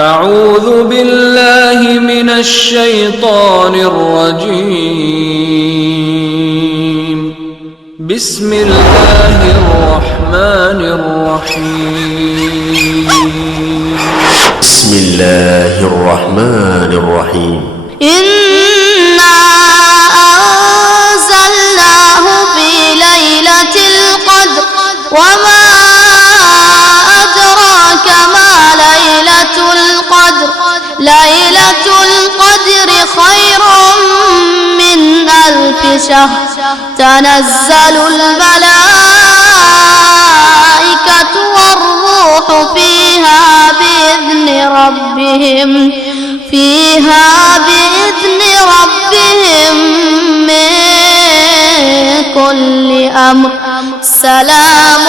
اعوذ باللہ من الشیطان الرجیم بسم اللہ الرحمن الرحیم بسم اللہ الرحمن الرحیم إنا أنزلناه في ليلة القدر وما أدراك ما ليلة القدر ليلة القدر خير من ألف شهر تنزل الملائكة والروح فيها بإذن ربهم من كل أمر سلام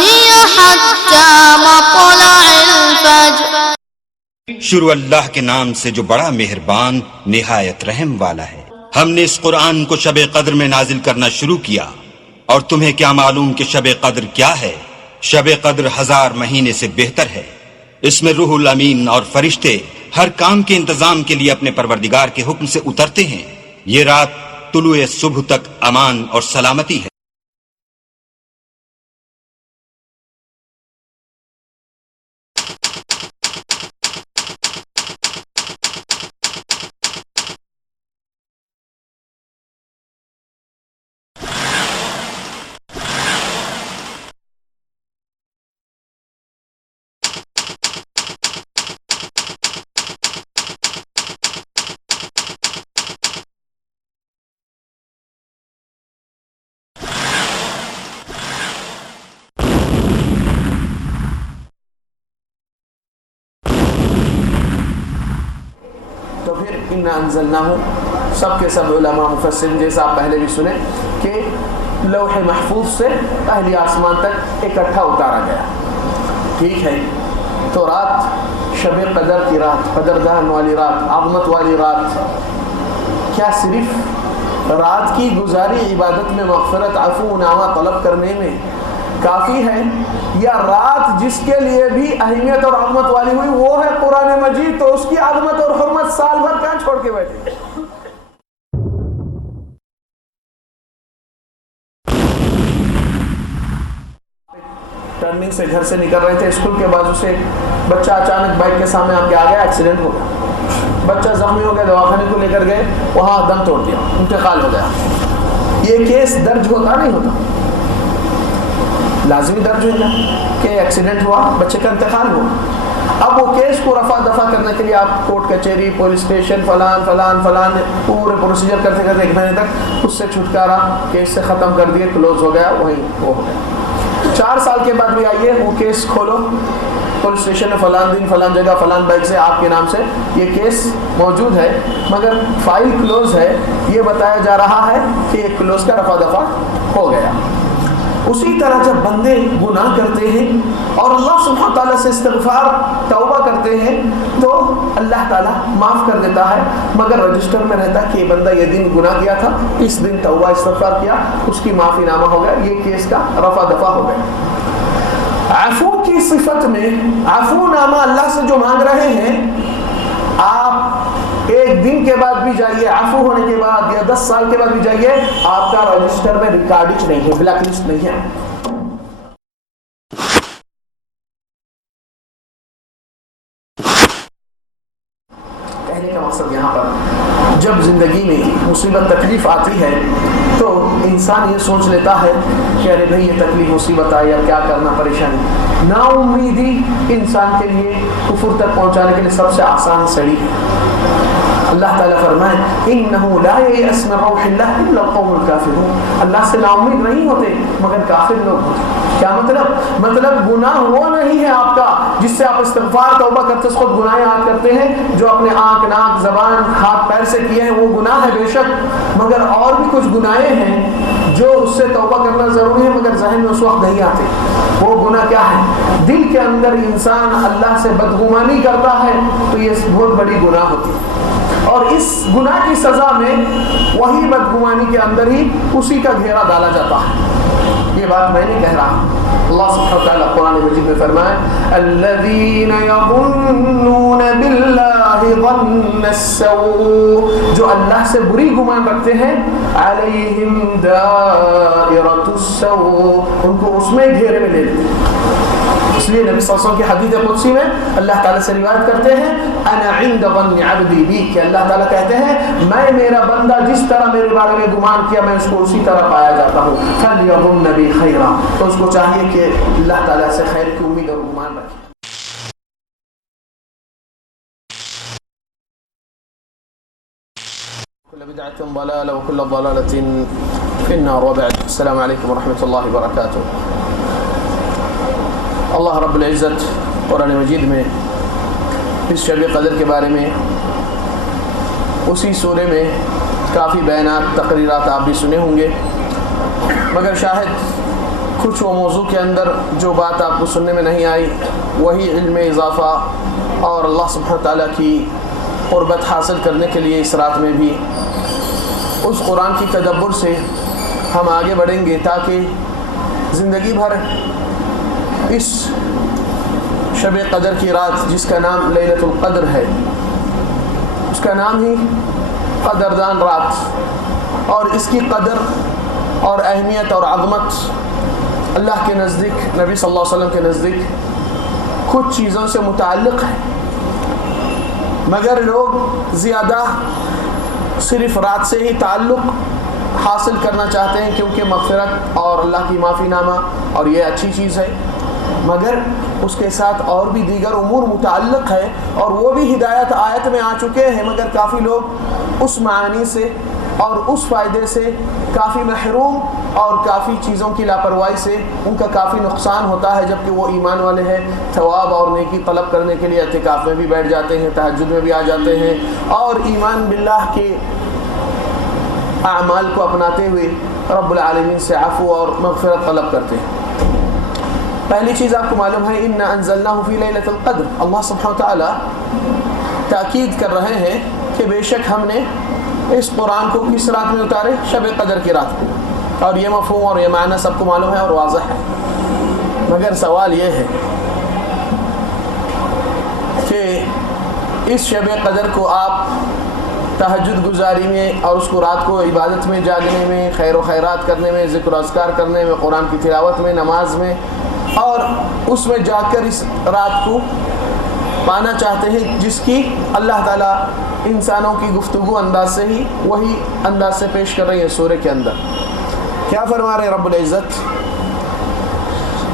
هي حتى مطلع الفجر. شروع اللہ کے نام سے جو بڑا مہربان نہایت رحم والا ہے. ہم نے اس قرآن کو شب قدر میں نازل کرنا شروع کیا، اور تمہیں کیا معلوم کہ شب قدر کیا ہے؟ شب قدر 1000 مہینے سے بہتر ہے. اس میں روح الامین اور فرشتے ہر کام کے انتظام کے لیے اپنے پروردگار کے حکم سے اترتے ہیں. یہ رات طلوع صبح تک امان اور سلامتی ہے. تو پھر اِنَّا أَنزَلْنَاهُ سب کے سب علماء مفسرین جیسا آپ پہلے بھی سنے کہ لوح محفوظ سے پہلی آسمان تک اکٹھا اتارا گیا. ٹھیک ہے، تو رات شب قدر کی رات، قدردان والی رات، عظمت والی رات، کیا صرف رات کی گزاری عبادت میں مغفرت، عفو و نامہ طلب کرنے میں کافی ہے، یا رات جس کے لیے بھی اہمیت اور عظمت والی ہوئی وہ ہے قرآن مجید، تو اس کی عظمت اور حرمت سال بھر کہاں چھوڑ کے بیٹھے؟ ٹرننگ سے گھر سے نکل رہے تھے، اسکول کے بازو سے بچہ اچانک بائک کے سامنے آپ کے آ گیا، ایکسیڈنٹ ہو گیا، بچہ زخمی ہو گیا، دواخانے کو لے کر گئے، وہاں دم توڑ دیا، انتقال ہو گیا. یہ کیس درج ہوتا نہیں ہوتا؟ لازمی درج ہوگا کہ ایکسیڈنٹ ہوا، بچے کا انتقال ہوا. اب وہ کیس کو رفع دفع کرنے کے لیے آپ کورٹ کچہری، پولیس اسٹیشن، فلان فلان فلان پورے پروسیجر کرتے کرتے 1 مہینے تک اس سے چھٹکارا، کیس سے ختم کر دیے، کلوز ہو گیا، وہی وہ ہو گیا. 4 سال کے بعد بھی آئیے، وہ کیس کھولو، پولیس اسٹیشن میں فلان دن فلان جگہ فلان بائک سے آپ کے نام سے یہ کیس موجود ہے، مگر فائل کلوز ہے، یہ بتایا جا رہا ہے کہ یہ کلوز کا رفع دفع ہو گیا. اسی طرح جب بندے گناہ کرتے ہیں اور اللہ سبحانہ تعالیٰ سے استغفار توبہ کرتے ہیں تو اللہ تعالیٰ معاف کر دیتا ہے، مگر رجسٹر میں رہتا ہے کہ یہ بندہ یہ دن گناہ کیا تھا، اس دن توبہ استغفار کیا، اس کی معافی نامہ ہو گیا، یہ کیس کا رفع دفع ہو گیا. عفو کی صفت میں عفو نامہ اللہ سے جو مانگ رہے ہیں، آپ 1 دن کے بعد بھی جائیے، عفو ہونے کے بعد یا 10 سال کے بعد بھی جائیے، آپ کا رجسٹر میں ریکارڈ نہیں ہے، بلیک لسٹ نہیں ہے. کہنے کا مقصد یہاں پر جب زندگی میں مصیبت تکلیف آتی ہے تو انسان یہ سوچ لیتا ہے کہ ارے بھائی یہ تکلیف مصیبت آئی، اب کیا کرنا، پریشانی. نا امیدی انسان کے لیے کفر تک پہنچانے کے لیے سب سے آسان سڑی ہے. اللہ تعالیٰ فرمائے انہو لا یئس من روح اللہ الا القوم الکافرون، اللہ سے نا امید نہیں ہوتے مگر کافر لوگ ہوتے. کیا مطلب گناہ وہ نہیں ہے آپ کا جس سے آپ استغفار توبہ کرتے اس خود گناہ یاد کرتے ہیں، جو اپنے آنکھ، ناک، زبان، ہاتھ، پیر سے کیے ہیں وہ گناہ ہے بے شک، مگر اور بھی کچھ گناہیں ہیں جو اس سے توبہ کرنا ضروری ہے مگر ذہن میں اس وقت نہیں آتے. وہ گناہ کیا ہے؟ دل کے اندر انسان اللہ سے بدگمانی کرتا ہے تو یہ بہت بڑی گناہ ہوتی ہے، اور اس گناہ کی سزا میں وہی بدگمانی کے اندر ہی اسی کا گھیرا ڈالا جاتا ہے. یہ بات میں نہیں کہہ رہا، اللہ سبحانہ وتعالی قرآن مجید میں فرمائے الذین یظنون باللہ ظن السوء، جو اللہ سے بری گمان رکھتے ہیں، علیہم دائرۃ السوء، ان کو اس میں گھیرے میں لے لیتے ہیں۔ اس لیے نبی صلی اللہ علیہ وسلم کی حدیث قدسی میں اللہ تعالیٰ سے روایت کرتے ہیں انا عند ظن عبدی بی، کہ اللہ تعالیٰ کہتے ہیں میں میرا بندہ جس طرح میرے بارے میں گمان کیا میں اس کو اسی طرح پایا جاتا ہوں، فلیظن بی خیرا، تو اس کو چاہیے کہ اللہ تعالیٰ سے خیر کی امید اور گمان رکھے۔ كل بدعة ضلالة وكل ضلالة في النار، وبعد، السلام عليكم ورحمة الله وبركاته۔ اللہ رب العزت قرآن مجید میں اس شب قدر کے بارے میں اسی سورے میں کافی بیانات تقریرات آپ بھی سنے ہوں گے، مگر شاید کچھ وہ موضوع کے اندر جو بات آپ کو سننے میں نہیں آئی وہی علم اضافہ اور اللہ سبحانہ تعالیٰ کی قربت حاصل کرنے کے لیے اس رات میں بھی اس قرآن کی تدبر سے ہم آگے بڑھیں گے، تاکہ زندگی بھر اس شب قدر کی رات جس کا نام لیلۃ القدر ہے، اس کا نام ہی قدردان رات، اور اس کی قدر اور اہمیت اور عظمت اللہ کے نزدیک، نبی صلی اللہ علیہ وسلم کے نزدیک کچھ چیزوں سے متعلق ہے، مگر لوگ زیادہ صرف رات سے ہی تعلق حاصل کرنا چاہتے ہیں، کیونکہ مغفرت اور اللہ کی معافی نامہ اور یہ اچھی چیز ہے، مگر اس کے ساتھ اور بھی دیگر امور متعلق ہے، اور وہ بھی ہدایت آیت میں آ چکے ہیں، مگر کافی لوگ اس معانی سے اور اس فائدے سے کافی محروم، اور کافی چیزوں کی لاپرواہی سے ان کا کافی نقصان ہوتا ہے، جبکہ وہ ایمان والے ہیں، ثواب اور نیکی طلب کرنے کے لیے اعتکاف میں بھی بیٹھ جاتے ہیں، تہجد میں بھی آ جاتے ہیں، اور ایمان باللہ کے اعمال کو اپناتے ہوئے رب العالمین سے عفو اور مغفرت طلب کرتے ہیں۔ پہلی چیز آپ کو معلوم ہے انا انزلناہ فی لیلۃ القدر، اللہ سبحانہ تعالیٰ تاکید کر رہے ہیں کہ بے شک ہم نے اس قرآن کو کس رات میں اتارے؟ شب قدر کی رات کو، اور یہ مفہوم اور یہ معنی سب کو معلوم ہے اور واضح ہے، مگر سوال یہ ہے کہ اس شب قدر کو آپ تہجد گزاری میں اور اس کو رات کو عبادت میں جاگنے میں، خیر و خیرات کرنے میں، ذکر و اذکار کرنے میں، قرآن کی تلاوت میں، نماز میں، اور اس میں جا کر اس رات کو پانا چاہتے ہیں جس کی اللہ تعالیٰ انسانوں کی گفتگو انداز سے ہی وہی انداز سے پیش کر رہی ہے سورہ کے اندر۔ کیا فرما رہے رب العزت؟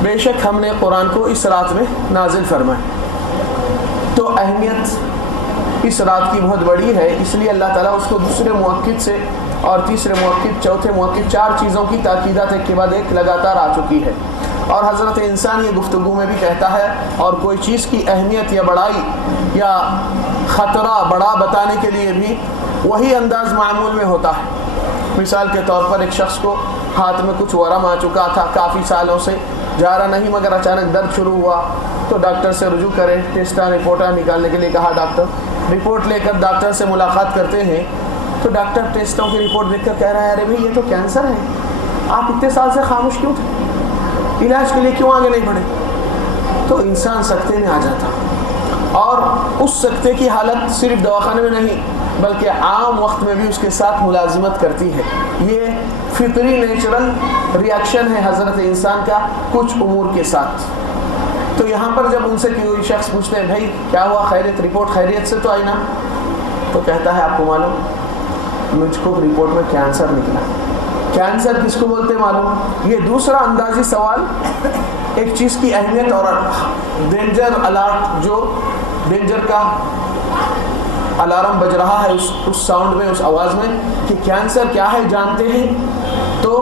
بے شک ہم نے قرآن کو اس رات میں نازل فرمایا، تو اہمیت اس رات کی بہت بڑی ہے، اس لیے اللہ تعالیٰ اس کو دوسرے موقع سے اور تیسرے موقع، چوتھے موقع، 4 چیزوں کی تاکیدات ایک کے بعد ایک لگاتار آ چکی ہے، اور حضرت انسان یہ گفتگو میں بھی کہتا ہے، اور کوئی چیز کی اہمیت یا بڑائی یا خطرہ بڑا بتانے کے لیے بھی وہی انداز معمول میں ہوتا ہے۔ مثال کے طور پر ایک شخص کو ہاتھ میں کچھ ورم آ چکا تھا، کافی سالوں سے جا رہا نہیں، مگر اچانک درد شروع ہوا تو ڈاکٹر سے رجوع کرے، ٹیسٹاں رپورٹاں نکالنے کے لیے کہا ڈاکٹر، رپورٹ لے کر ڈاکٹر سے ملاقات کرتے ہیں تو ڈاکٹر ٹیسٹوں کی رپورٹ دیکھ کر کہہ رہا ہے ارے بھائی یہ تو کینسر ہے، آپ اتنے سال سے خاموش کیوں تھے، علاج کے لیے کیوں آگے نہیں بڑھے؟ تو انسان سکتے میں آ جاتا، اور اس سکتے کی حالت صرف دواخانے میں نہیں بلکہ عام وقت میں بھی اس کے ساتھ ملازمت کرتی ہے۔ یہ فطری نیچرل ریاکشن ہے حضرت انسان کا کچھ امور کے ساتھ۔ تو یہاں پر جب ان سے کوئی شخص پوچھتے ہیں بھائی کیا ہوا، خیریت، رپورٹ خیریت سے تو آئی نا، تو کہتا ہے آپ کو معلوم مجھ کو رپورٹ میں کینسر نکلا۔ کینسر کس کو بولتے ہیں معلوم؟ یہ دوسرا اندازی سوال ایک چیز کی اہمیت اور ڈینجر الارٹ، جو ڈینجر کا الارم بج رہا ہے اس ساؤنڈ میں، اس آواز میں کہ کینسر کیا ہے جانتے ہیں، تو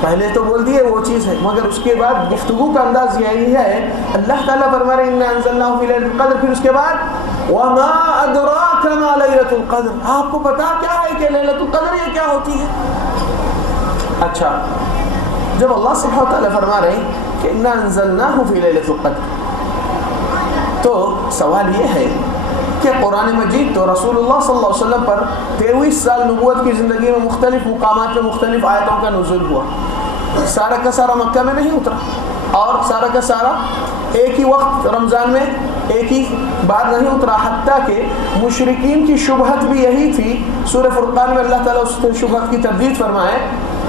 پہلے تو بول دیے وہ چیز ہے، مگر اس کے بعد گفتگو کا انداز یہی ہے، اللہ تعالیٰ فرما رہے ہیں اِنَّا أَنزَلْنَاهُ فِي لَيْلَةِ الْقَدْرِ، پھر اس کے بعد وَمَا أَدْرَاكَ مَا لَيْلَةُ الْقَدْرِ، آپ کو پتا کیا ہے کہ لیلۃ القدر یہ کیا ہوتی ہے؟ اچھا، جب اللہ سبحانہ وتعالیٰ فرما رہے ہیں کہ اِنَّا أَنزَلْنَاهُ فِي لَيْلَةِ الْقَدْرِ، تو سوال یہ ہے کہ قرآن مجید تو رسول اللہ صلی اللہ علیہ وسلم پر 23 سال نبوت کی زندگی میں مختلف مقامات پہ مختلف آیتوں کا نزول ہوا، سارا کا سارا مکہ میں نہیں اترا، اور سارا کا سارا ایک ہی وقت رمضان میں ایک ہی بار نہیں اترا، حتیٰ کہ مشرکین کی شبہت بھی یہی تھی. سورہ فرقان میں اللہ تعالیٰ اس شبہت کی تردید فرمائے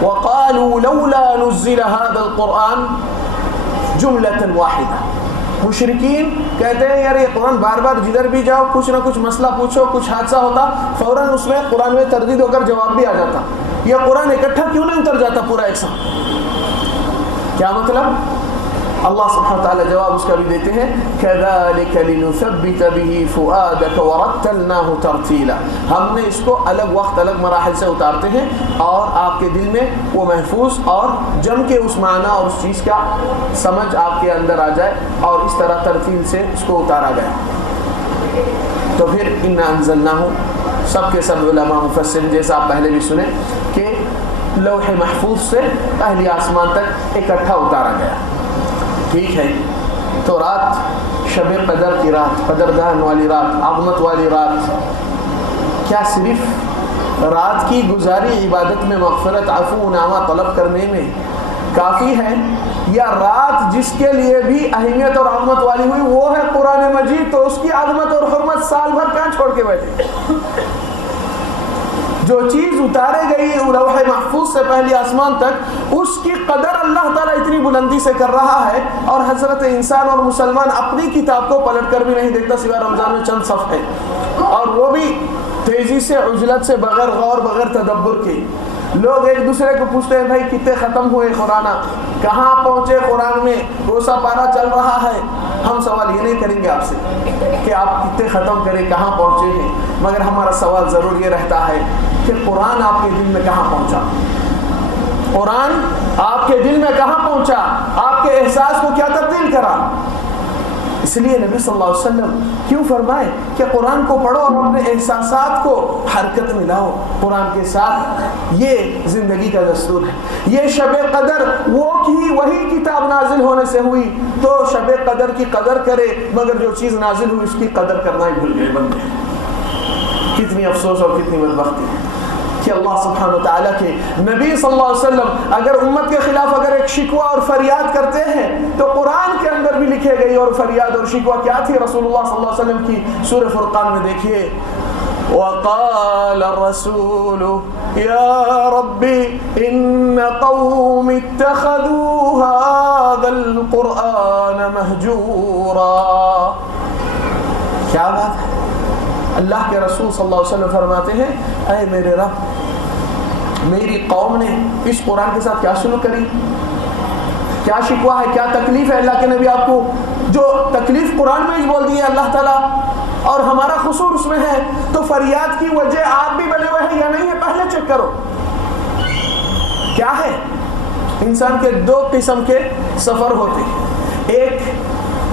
وَقَالُوا لَوْلَا نُزِّلَ هَذَا الْقُرْآنِ جُمْلَةً وَاحِدَةً. مشرکین کہتے ہیں یار یہ قرآن بار بار جدھر بھی جاؤ کچھ نہ کچھ مسئلہ پوچھو، کچھ حادثہ ہوتا، فوراً اس میں قرآن میں تردید ہو کر جواب بھی آ جاتا. یہ قرآن اکٹھا کیوں نہیں اتر جاتا پورا ایک ساتھ؟ کیا مطلب؟ اللہ سبحانہ وتعالی جواب اس کا بھی دیتے ہیں كَذَلِكَ لِنُثَبِّتَ بِهِ فُؤَادَكَ وَرَتَّلْنَاهُ تَرْتِيلًا. ہم نے اس کو الگ وقت الگ مراحل سے اتارتے ہیں اور آپ کے دل میں وہ محفوظ اور جم کے اس معنی اور اس چیز کا سمجھ آپ کے اندر آ جائے، اور اس طرح ترتیل سے اس کو اتارا گیا. تو پھر اِنَّا أَنزَلْنَاهُ سب کے سب علماء مفسر جیسا آپ پہلے بھی سنے کہ لوح محفوظ سے پہلی آسمان تک اکٹھا اتارا گیا. ٹھیک ہے، تو رات شب قدر کی رات، قدر دہن والی رات، عظمت والی رات، کیا صرف رات کی گزاری عبادت میں مغفرت عفو نامہ طلب کرنے میں کافی ہے، یا رات جس کے لیے بھی اہمیت اور عظمت والی ہوئی وہ ہے قرآن مجید، تو اس کی عظمت اور حرمت سال بھر کہاں چھوڑ کے بیٹھے؟ جو چیز اتارے گئی لوح محفوظ سے پہلی آسمان تک، اس کی قدر اللہ تعالیٰ اتنی بلندی سے کر رہا ہے، اور حضرت انسان اور مسلمان اپنی کتاب کو پلٹ کر بھی نہیں دیکھتا سوائے رمضان میں چند صفحے، اور وہ بھی تیزی سے، عجلت سے، بغیر غور بغیر تدبر کے. لوگ ایک دوسرے کو پوچھتے ہیں بھائی کتنے ختم ہوئے قرآن، کہاں پہنچے قرآن میں، کون سا پارہ چل رہا ہے. ہم سوال یہ نہیں کریں گے آپ سے کہ آپ کتنے ختم کریں، کہاں پہنچے ہیں، مگر ہمارا سوال ضرور یہ رہتا ہے کہ قرآن آپ کے دل میں کہاں پہنچا، قرآن آپ کے دل میں کہاں پہنچا، آپ کے احساس کو کیا تبدیل کرا. اس لیے نبی صلی اللہ علیہ وسلم کیوں فرمائے کہ قرآن کو پڑھو اور اپنے احساسات کو حرکت میں لاؤ قرآن کے ساتھ. یہ زندگی کا دستور ہے. یہ شب قدر وہی کتاب نازل ہونے سے ہوئی تو شب قدر کی قدر کرے، مگر جو چیز نازل ہوئی اس کی قدر کرنا ہی بھول گئے بندے. کتنی افسوس اور کتنی بدبختی ہے کہ اللہ سبحانہ وتعالیٰ کے نبی صلی اللہ علیہ وسلم اگر امت کے خلاف اگر ایک شکوہ اور فریاد کرتے ہیں تو قرآن کے اندر بھی لکھے گئی، اور فریاد اور شکوہ کیا تھی رسول اللہ صلی اللہ علیہ وسلم کی؟ سورہ فرقان میں دیکھیے وَقَالَ الرَّسُولُ يَا رَبِّ إِنَّ قَوْمِ اتَّخَذُوا هَذَا الْقُرْآنَ مَهْجُورًا. کیا بات ہے؟ اللہ کے رسول صلی اللہ علیہ وسلم فرماتے ہیں اے میرے رب، میری قوم نے اس قرآن کے ساتھ کیا سلوک کری، کیا شکوہ ہے، کیا تکلیف ہے. اللہ کے نبی آپ کو جو تکلیف قرآن میں بول دی ہے اللہ تعالیٰ، اور ہمارا قصور اس میں ہے، تو فریاد کی وجہ آپ بھی بنے ہوئے ہیں یا نہیں ہے پہلے چیک کرو. کیا ہے؟ انسان کے دو قسم کے سفر ہوتے ہیں. ایک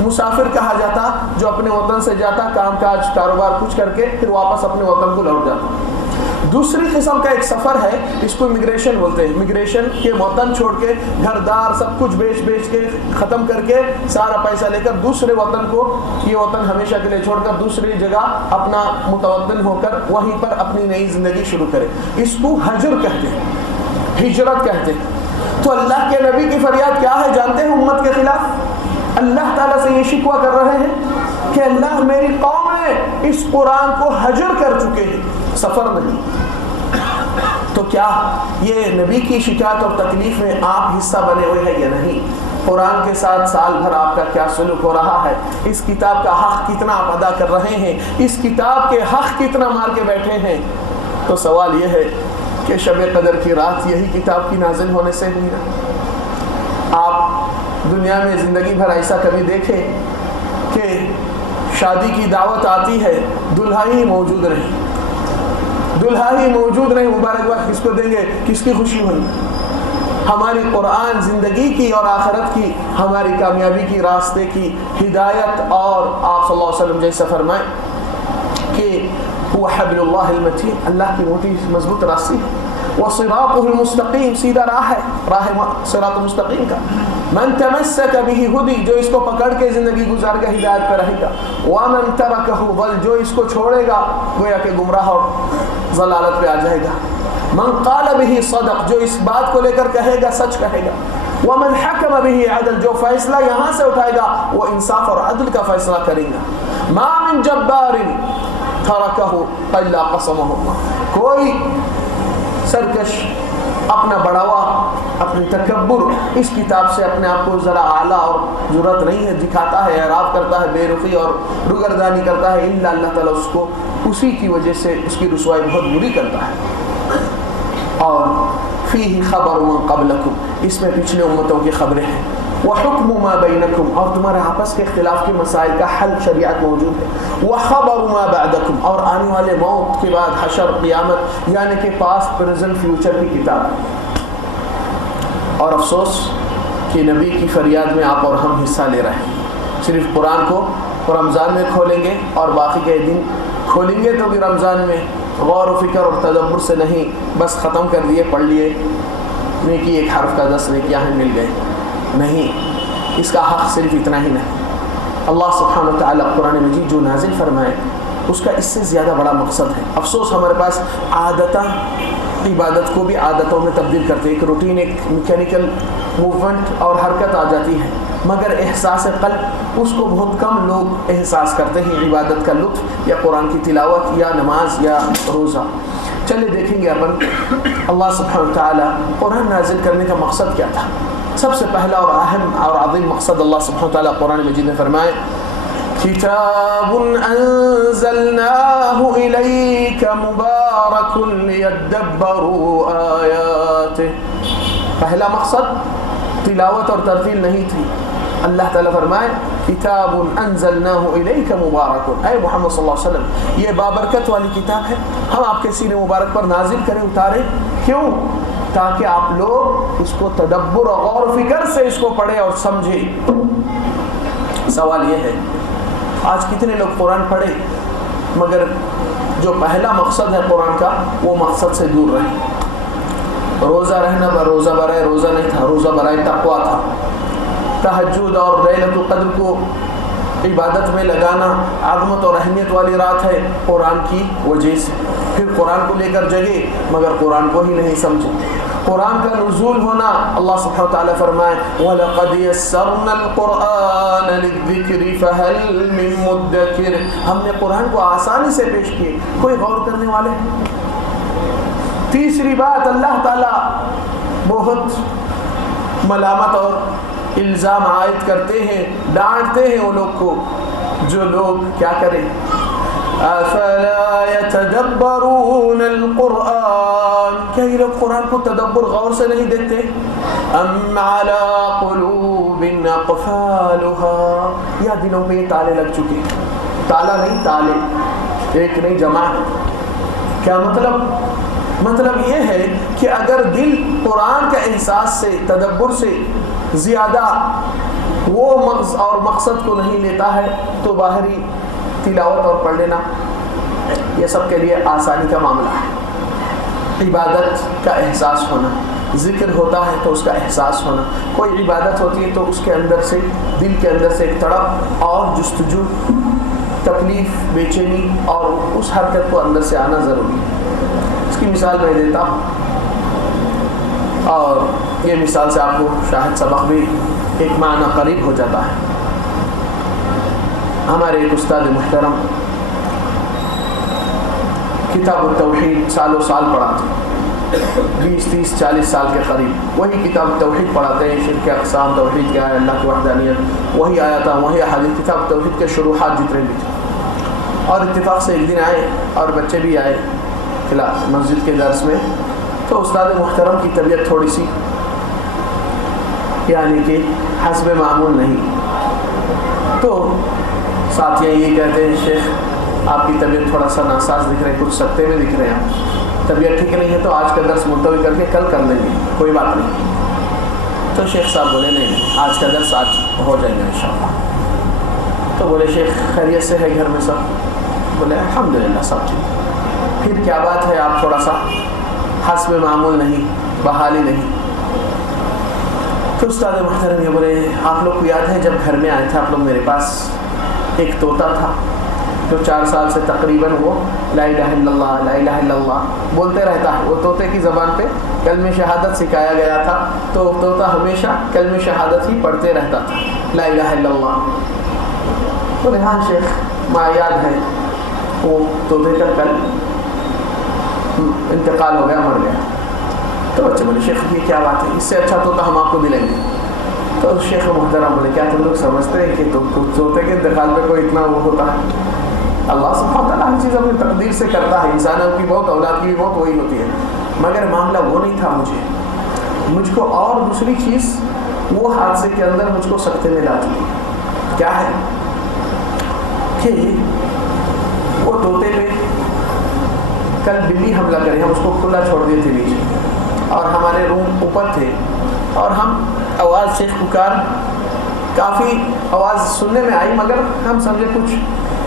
مسافر کہا جاتا جو اپنے وطن سے جاتا، کام کاج کاروبار کچھ کر کے پھر واپس اپنے وطن کو لوٹ جاتا. دوسری قسم کا ایک سفر ہے، اس کو امیگریشن بولتے ہیں. امیگریشن کے وطن چھوڑ کے گھر دار سب کچھ بیچ کے ختم کر کے سارا پیسہ لے کر دوسرے وطن کو، یہ وطن ہمیشہ کے لیے چھوڑ کر دوسری جگہ اپنا متوطن ہو کر وہیں پر اپنی نئی زندگی شروع کرے. اس کو حجر کہتے ہیں، ہجرت کہتے ہیں. تو اللہ کے نبی کی فریاد کیا ہے جانتے ہیں امت کے خلاف؟ اللہ تعالیٰ سے یہ شکوہ کر رہے ہیں کہ اللہ میری قوم نے اس قرآن کو حجر کر چکے ہیں، سفر نہیں. تو کیا یہ نبی کی شکایت اور تکلیف میں آپ حصہ بنے ہوئے ہیں یا نہیں؟ قرآن کے ساتھ سال بھر آپ کا کیا سلوک ہو رہا ہے؟ اس کتاب کا حق کتنا آپ ادا کر رہے ہیں؟ اس کتاب کے حق کتنا مار کے بیٹھے ہیں؟ تو سوال یہ ہے کہ شب قدر کی رات یہی کتاب کی نازل ہونے سے ہوئی نا. آپ دنیا میں زندگی بھر ایسا کبھی دیکھے کہ شادی کی دعوت آتی ہے، دلہا ہی موجود نہیں، دلہا ہی موجود نہیں، مبارکباد کس کو دیں گے، کس کی خوشی ہوئی؟ ہماری قرآن زندگی کی اور آخرت کی، ہماری کامیابی کی راستے کی ہدایت، اور آپ صلی اللہ علیہ وسلم جیسا فرمائیں کہ وہ حبل اللہ المتین، اللہ کی موٹی مضبوط راستی ہے. وصراطه المستقیم، سیدھا راہ ہے، راہ صراط مستقیم کا. من تمسک به ہدی، جو اس کو پکڑ کے زندگی گزار گا ہدایت پہ رہے گا. ومن ترکہ ضل، جو اس کو چھوڑے گا گویا کہ گمراہ اور ضلالت پہ آ جائے گا. من قال به صدق، جو اس بات کو لے کر کہے گا سچ کہے گا. ومن حکم به عدل, جو فیصلہ یہاں سے اٹھائے گا وہ انصاف اور عدل کا فیصلہ کریں گا. ما من جبار ترکہ الا قسمہ اللہ, کوئی سرکش اپنا بڑھاوا, اپنی تکبر اس کتاب سے اپنے آپ کو ذرا اعلیٰ اور جرأت نہیں ہے, دکھاتا ہے, اعراض کرتا ہے, بے رخی اور روگردانی کرتا ہے, الا اللہ تعالیٰ اس کو اسی کی وجہ سے اس کی رسوائی بہت بری کرتا ہے. اور فیہ خبر من قبلکم, اس میں پچھلے امتوں کی خبریں ہیں. وحکم ما بینکم, اور تمہارے آپس کے اختلاف کے مسائل کا حل شریعت موجود ہے. وخبر ما بعدکم, اور آنے والے موت کے بعد حشر قیامت یعنی کہ پاسٹ پریزنٹ فیوچر کی کتاب. اور افسوس کہ نبی کی فریاد میں آپ اور ہم حصہ لے رہے ہیں. صرف قرآن کو رمضان میں کھولیں گے اور باقی کے دن کھولیں گے تو بھی رمضان میں غور و فکر اور تدبر سے نہیں, بس ختم کر دیے, پڑھ لیے, نیکی ایک حرف کا 10 نیکیاں ہیں مل گئے. نہیں, اس کا حق صرف اتنا ہی نہیں. اللہ سبحانہ و تعالیٰ قرآن مجید جو نازل فرمائے اس کا اس سے زیادہ بڑا مقصد ہے. افسوس ہمارے پاس عادتاں عبادت کو بھی عادتوں میں تبدیل کرتے, ایک روٹین, ایک میکینیکل موومنٹ اور حرکت آ جاتی ہے, مگر احساس قلب اس کو بہت کم لوگ احساس کرتے ہیں, عبادت کا لطف یا قرآن کی تلاوت یا نماز یا روزہ. چلے دیکھیں گے اپن اللہ سبحانہ وتعالی قرآن نازل کرنے کا مقصد کیا تھا. سب سے پہلا اور اہم اور عظیم مقصد اللہ سبحانہ وتعالی قرآن مجید میں فرمائے کتاب انزلناہ الیک مبارک لیدبروا آیاتہ. پہلا مقصد تلاوت اور ترتیل نہیں تھی. اللہ تعالیٰ فرمائے کتاب انزلناہ الیک مبارک, اے محمد صلی اللہ علیہ وسلم یہ بابرکت والی کتاب ہے, ہم آپ کے سینے مبارک پر نازل کریں, اتارے. کیوں؟ تاکہ آپ لوگ اس کو تدبر اور غور و فکر سے اس کو پڑھیں اور سمجھیں. سوال یہ ہے آج کتنے لوگ قرآن پڑھے مگر جو پہلا مقصد ہے قرآن کا وہ مقصد سے دور رہے. روزہ رہنا روزہ برائے روزہ نہیں تھا, روزہ برائے تقویٰ تھا. تہجد اور لیلۃ القدر کو عبادت میں لگانا عظمت اور اہمیت والی رات ہے قرآن کی وجہ سے. پھر قرآن کو لے کر جگے مگر قرآن کو ہی نہیں سمجھے. قرآن کا نزول ہونا, اللہ سبحانہ وتعالی فرمائے وَلَقَدْ يَسَّرْنَا الْقُرْآنَ لِلذِّكْرِ فَهَلْ مِن مُدَّكِرٍ, ہم نے قرآن کو آسانی سے پیش کیے, کوئی غور کرنے والے. تیسری بات, اللہ تعالیٰ بہت ملامت اور الزام عائد کرتے ہیں, ڈانٹتے ہیں وہ لوگ کو جو لوگ کیا کریں افلا يتدبرون القرآن, کیا یہ لوگ قرآن کو تدبر غور سے نہیں دیکھتے. ام على قلوب اقفالها, یا دلوں میں یہ تالے لگ چکے. تالا نہیں تالے, ایک نہیں جمع. کیا مطلب یہ ہے کہ اگر دل قرآن کا احساس سے تدبر سے زیادہ وہ مغز اور مقصد کو نہیں لیتا ہے تو باہری تلاوت اور پڑھ لینا یہ سب کے لیے آسانی کا معاملہ ہے. عبادت کا احساس ہونا, ذکر ہوتا ہے تو اس کا احساس ہونا, کوئی عبادت ہوتی ہے تو اس کے اندر سے دل کے اندر سے ایک تڑپ اور جستجو, تکلیف, بے چینی اور اس حرکت کو اندر سے آنا ضروری ہے. اس کی مثال میں دیتا ہوں اور یہ مثال سے آپ کو شاہد سبق بھی ایک معنی قریب ہو جاتا ہے. ہمارے ایک استاد محترم کتاب التوحید سالوں سال پڑھاتے, 20 30 40 سال کے قریب وہی کتاب التوحید پڑھاتے ہیں. شرک اقسام, توحید کیا ہے, اللہ کی وحدانیت, وہی آیا تھا, وہی احادیث, کتاب التوحید کے شروحات جتنے بھی تھے. اور اتفاق سے ایک دن آئے اور بچے بھی آئے مسجد کے درس میں, تو استاد محترم کی طبیعت تھوڑی سی یعنی کہ حسب معمول نہیں. تو ساتھیاں یہ کہتے ہیں شیخ آپ کی طبیعت تھوڑا سا ناساز دکھ رہے ہیں, کچھ سکتے میں دکھ رہے ہیں, طبیعت ٹھیک نہیں ہے تو آج کا درس ملتوی کر کے کل کر لیں گے, کوئی بات نہیں. تو شیخ صاحب بولے نہیں آج کا درس آج ہو جائیں گے انشاءاللہ. تو بولے شیخ خیریت سے ہے گھر میں سب؟ بولے الحمدللہ سب ٹھیک. پھر کیا بات ہے آپ تھوڑا سا حسب معمول نہیں, بحالی نہیں؟ تو استاد محترم یہ بولے آپ لوگ کو یاد ہے جب گھر میں آئے تھے آپ لوگ, میرے پاس ایک طوطا تھا, جو 4 سال سے تقریباً وہ لا الہ الا اللہ لا الہ الا اللہ بولتے رہتا ہے. وہ طوطے کی زبان پہ کلمہ شہادت سکھایا گیا تھا, تو طوطا ہمیشہ کلمہ شہادت ہی پڑھتے رہتا تھا, لا الہ الا اللہ. تو ریحان شیخ یاد ہے وہ طوطے کا کل انتقال ہو گیا, مر گیا. تو بچے بولے شیخ یہ کیا بات ہے, اس سے اچھا طوطا ہم آپ کو دلیں گے. تو شیخ محترم بولے کیا تم لوگ سمجھتے ہیں کہ طوطے کے انتقال پہ کوئی اتنا وہ ہوتا ہے؟ اللہ سبحانہ وتعالیٰ ہر چیز اپنی تقدیر سے کرتا ہے. انسانوں کی موت, اولاد کی بھی موت وہی ہوتی ہے. مگر معاملہ وہ نہیں تھا. مجھ کو اور دوسری چیز وہ حادثے کے اندر مجھ کو سکتے میں لاتی. کیا ہے کہ وہ طوطے پہ کل بلی حملہ کرے, ہم اس کو کھلا چھوڑ دیے تھے بیچ میں, اور ہمارے روم اوپر تھے, اور ہم آواز شیخ پکار, کافی آواز سننے میں آئی, مگر ہم سمجھے کچھ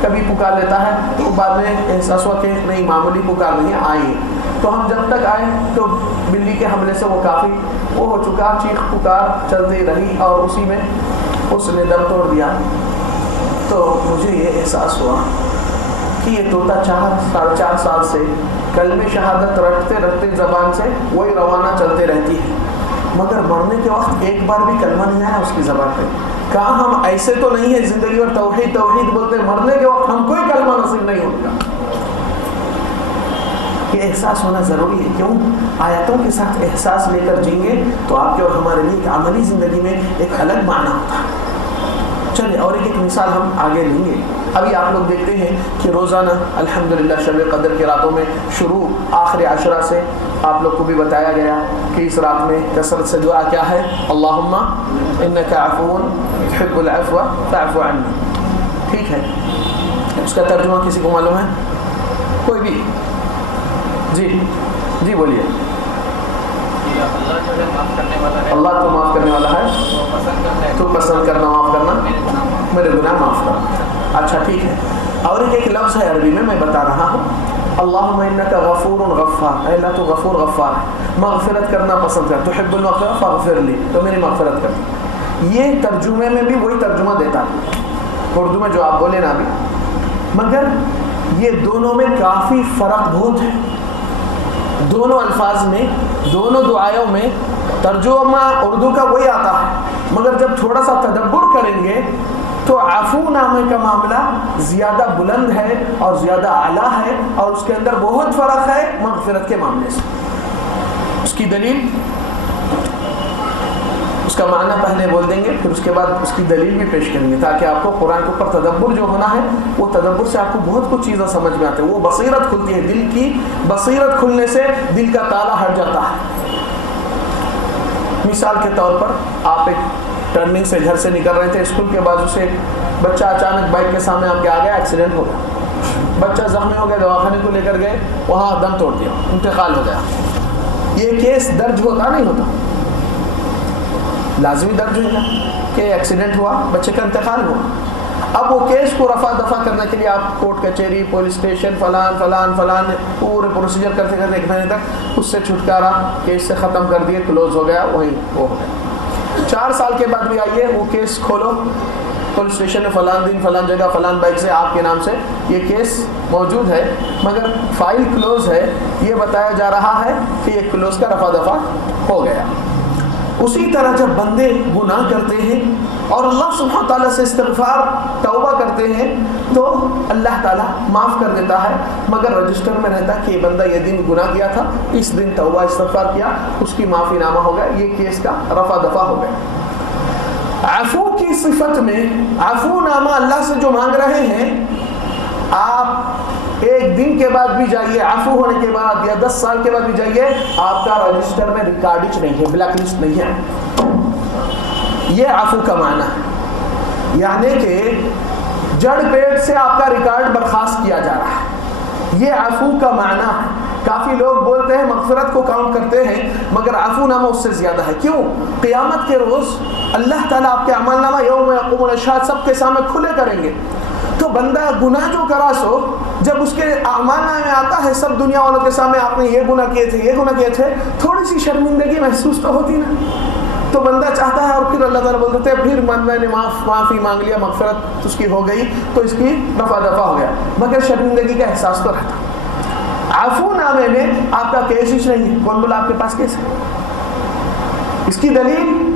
کبھی پکار لیتا ہے, تو بعد میں احساس ہوا کہ نہیں معمولی پکار نہیں آئی. تو ہم جب تک آئے تو بلی کے حملے سے وہ کافی وہ ہو چکا, چیخ پکار چلتی رہی, اور اسی میں اس نے دم توڑ دیا. تو مجھے یہ احساس ہوا کہ یہ طوطا 4.5 سال سے کلمہ شہادت رٹتے رٹتے زبان سے وہی روانہ چلتے رہتی ہے, مگر مرنے کے وقت ایک بار بھی کلمہ نہیں آیا اس کی زبان پہ. کہاں ہم ایسے تو نہیں ہیں زندگی اور توحید توحید بولتے, مرنے کے وقت ہم کوئی کلمہ نصیب نہیں ہوگا. یہ احساس ہونا ضروری ہے. کیوں؟ آیاتوں کے ساتھ احساس لے کر جئیں گے تو آپ کے اور ہمارے لیے ایک عملی زندگی میں ایک الگ معنی ہوتا ہے. چلے اور ایک مثال ہم آگے لیں گے. ابھی آپ لوگ دیکھتے ہیں کہ روزانہ الحمدللہ شب قدر کے راتوں میں شروع آخر عشرہ سے آپ لوگ کو بھی بتایا گیا کہ اس رات میں کثرت سے دعا کیا ہے, اللہم انک عفو تحب العفو فاعف عنی. ٹھیک ہے, اس کا ترجمہ کسی کو معلوم ہے؟ کوئی بھی؟ جی بولیے. اللہ تو معاف کرنے والا ہے, تو پسند کرنا معاف کرنا, میرے گناہ معاف کرنا. اچھا ٹھیک ہے. اور ایک لفظ ہے عربی میں بتا رہا ہوں, اللہم انک غفور غفار. اے اللہ تو غفور غفار ہے, مغفرت کرنا پسند کر, تحب المغفرۃ فاغفر لی, تو میری مغفرت کر. یہ ترجمے میں بھی وہی ترجمہ دیتا ہے اردو میں جو آپ بولے نا ابھی, مگر یہ دونوں میں کافی فرق بہت ہے. دونوں الفاظ میں, دونوں دعائوں میں ترجمہ اردو کا وہی آتا ہے, مگر جب تھوڑا سا تدبر کریں گے تو عفو نامے کا معاملہ زیادہ بلند ہے اور زیادہ اعلیٰ ہے, اور اس کے اندر بہت فرق ہے مغفرت کے معاملے سے. اس کی دلیل, اس کا معنی پہلے بول دیں گے, پھر اس کے بعد اس کی دلیل بھی پیش کریں گے, تاکہ آپ کو قرآن کے اوپر تدبر جو ہونا ہے وہ تدبر سے آپ کو بہت کچھ چیزیں سمجھ میں آتے ہیں. وہ بصیرت کھلتی ہے, دل کی بصیرت کھلنے سے دل کا تالا ہٹ جاتا ہے. مثال کے طور پر آپ ایک ٹرننگ سے گھر سے نکل رہے تھے, اسکول کے بازو سے بچہ اچانک بائک کے سامنے آپ کے آ گیا, ایکسیڈنٹ ہو گیا, بچہ زخمی ہو گیا, دواخانے کو لے کر گئے, وہاں دم توڑ دیا, انتقال ہو گیا. یہ کیس درج ہوتا نہیں ہوتا؟ لازمی درج ہوگا کہ ایکسیڈنٹ ہوا, بچے کا انتقال ہوا. اب وہ کیس کو رفع دفع کرنے کے لیے آپ کورٹ کچہری, پولیس اسٹیشن, فلان فلان فلان پورے پروسیجر کرتے کرتے 1 مہینے تک اس سے چھٹکارا, کیس سے ختم کر دیے, کلوز ہو گیا, وہی وہ ہو گیا. 4 سال کے بعد بھی آئیے, وہ کیس کھولو, پولیس اسٹیشن میں فلان دن فلان جگہ فلان بائک سے آپ کے نام سے یہ کیس موجود ہے, مگر فائل کلوز ہے, یہ بتایا جا رہا ہے کہ یہ کلوز کا رفع دفع ہو گیا. اسی طرح جب بندے گناہ کرتے ہیں اور اللہ سبحانہ تعالیٰ سے استغفار توبہ کرتے ہیں تو اللہ تعالیٰ معاف کر دیتا ہے, مگر رجسٹر میں رہتا ہے کہ یہ بندہ یہ دن گناہ کیا تھا, اس دن توبہ استغفار کیا, اس کی معافی نامہ ہو گیا, یہ کیس کا رفع دفع ہو گیا. عفو کی صفت میں عفو نامہ اللہ سے جو مانگ رہے ہیں, آپ 1 دن کے بعد بھی جائیے, عفو ہونے کے بعد, یا 10 سال کے بعد بھی جائیے, آپ کا رجسٹر میں ریکارڈ نہیں ہے, بلیک لسٹ نہیں ہے. یہ عفو کا معنی ہے, یعنی کہ جڑ پیٹ سے آپ کا ریکارڈ برخاست کیا جا رہا ہے. یہ عفو کا معنی ہے. کافی لوگ بولتے ہیں مغفرت کو کاؤنٹ کرتے ہیں, مگر عفو نامہ اس سے زیادہ ہے. کیوں؟ قیامت کے روز اللہ تعالیٰ آپ کے اعمال نامہ یوم یقوم الاشہاد سب کے سامنے کھلے کریں گے. تو بندہ گناہ جو کرا سو, جب اس کے اعمال نامے میں آتا ہے سب دنیا والوں کے سامنے, آپ نے یہ گناہ کیے تھے, یہ گناہ کیے تھے, تھوڑی سی شرمندگی محسوس تو ہوتی نا. تو بندہ چاہتا ہے اور پھر اللہ تعالیٰ بولتے ہیں پھر میں نے معافی مانگ لیا، مغفرت اس کی ہو گئی تو اس کی رفع دفع ہو گیا، مگر شرمندگی کا احساس تو رہتا۔ عفو نامے میں آپ کا کیس ہی نہیں ہے، کون بولا آپ کے پاس کیس ہے؟ اس کی دلیل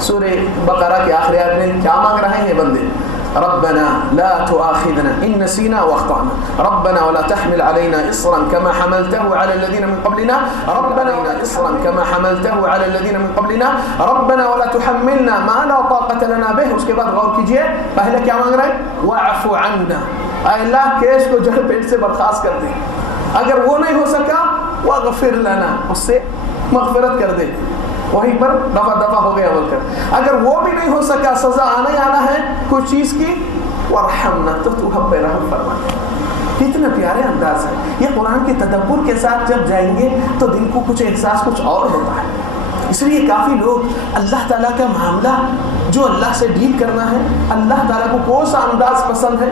سورہ بقرہ کے آخری آیت میں کیا مانگ رہے ہیں بندے؟ ربنا لا تؤاخذنا ان نسينا واخطأنا ربنا ولا تحمل علينا اصرا كما حملته على الذين من قبلنا ربنا اصرا كما حملته على الذين من قبلنا ربنا ولا تحملنا ما لا طاقة لنا به۔ اس کے بعد غور کیجئے پہلے کیا مانگ رہے ہیں؟ واعف عنا، اے اللہ کیس کو جو ہے پیٹ سے برخاست کر دے، اگر وہ نہیں ہو سکا واغفر لنا، اس سے مغفرت کر دے، وہیں پر دفع دفع ہو گیا بول کر۔ اگر وہ بھی نہیں ہو سکا، سزا آنا ہی آنا ہے کوئی چیز کی، وارحمنا، تو ہم پہ رحم فرما۔ کتنا پیارے انداز ہے یہ، قرآن کے تدبر کے ساتھ جب جائیں گے تو دل کو کچھ احساس کچھ اور ہوتا ہے۔ اس لیے کافی لوگ اللہ تعالیٰ کا معاملہ جو اللہ سے ڈیل کرنا ہے، اللہ تعالیٰ کو کون سا انداز پسند ہے؟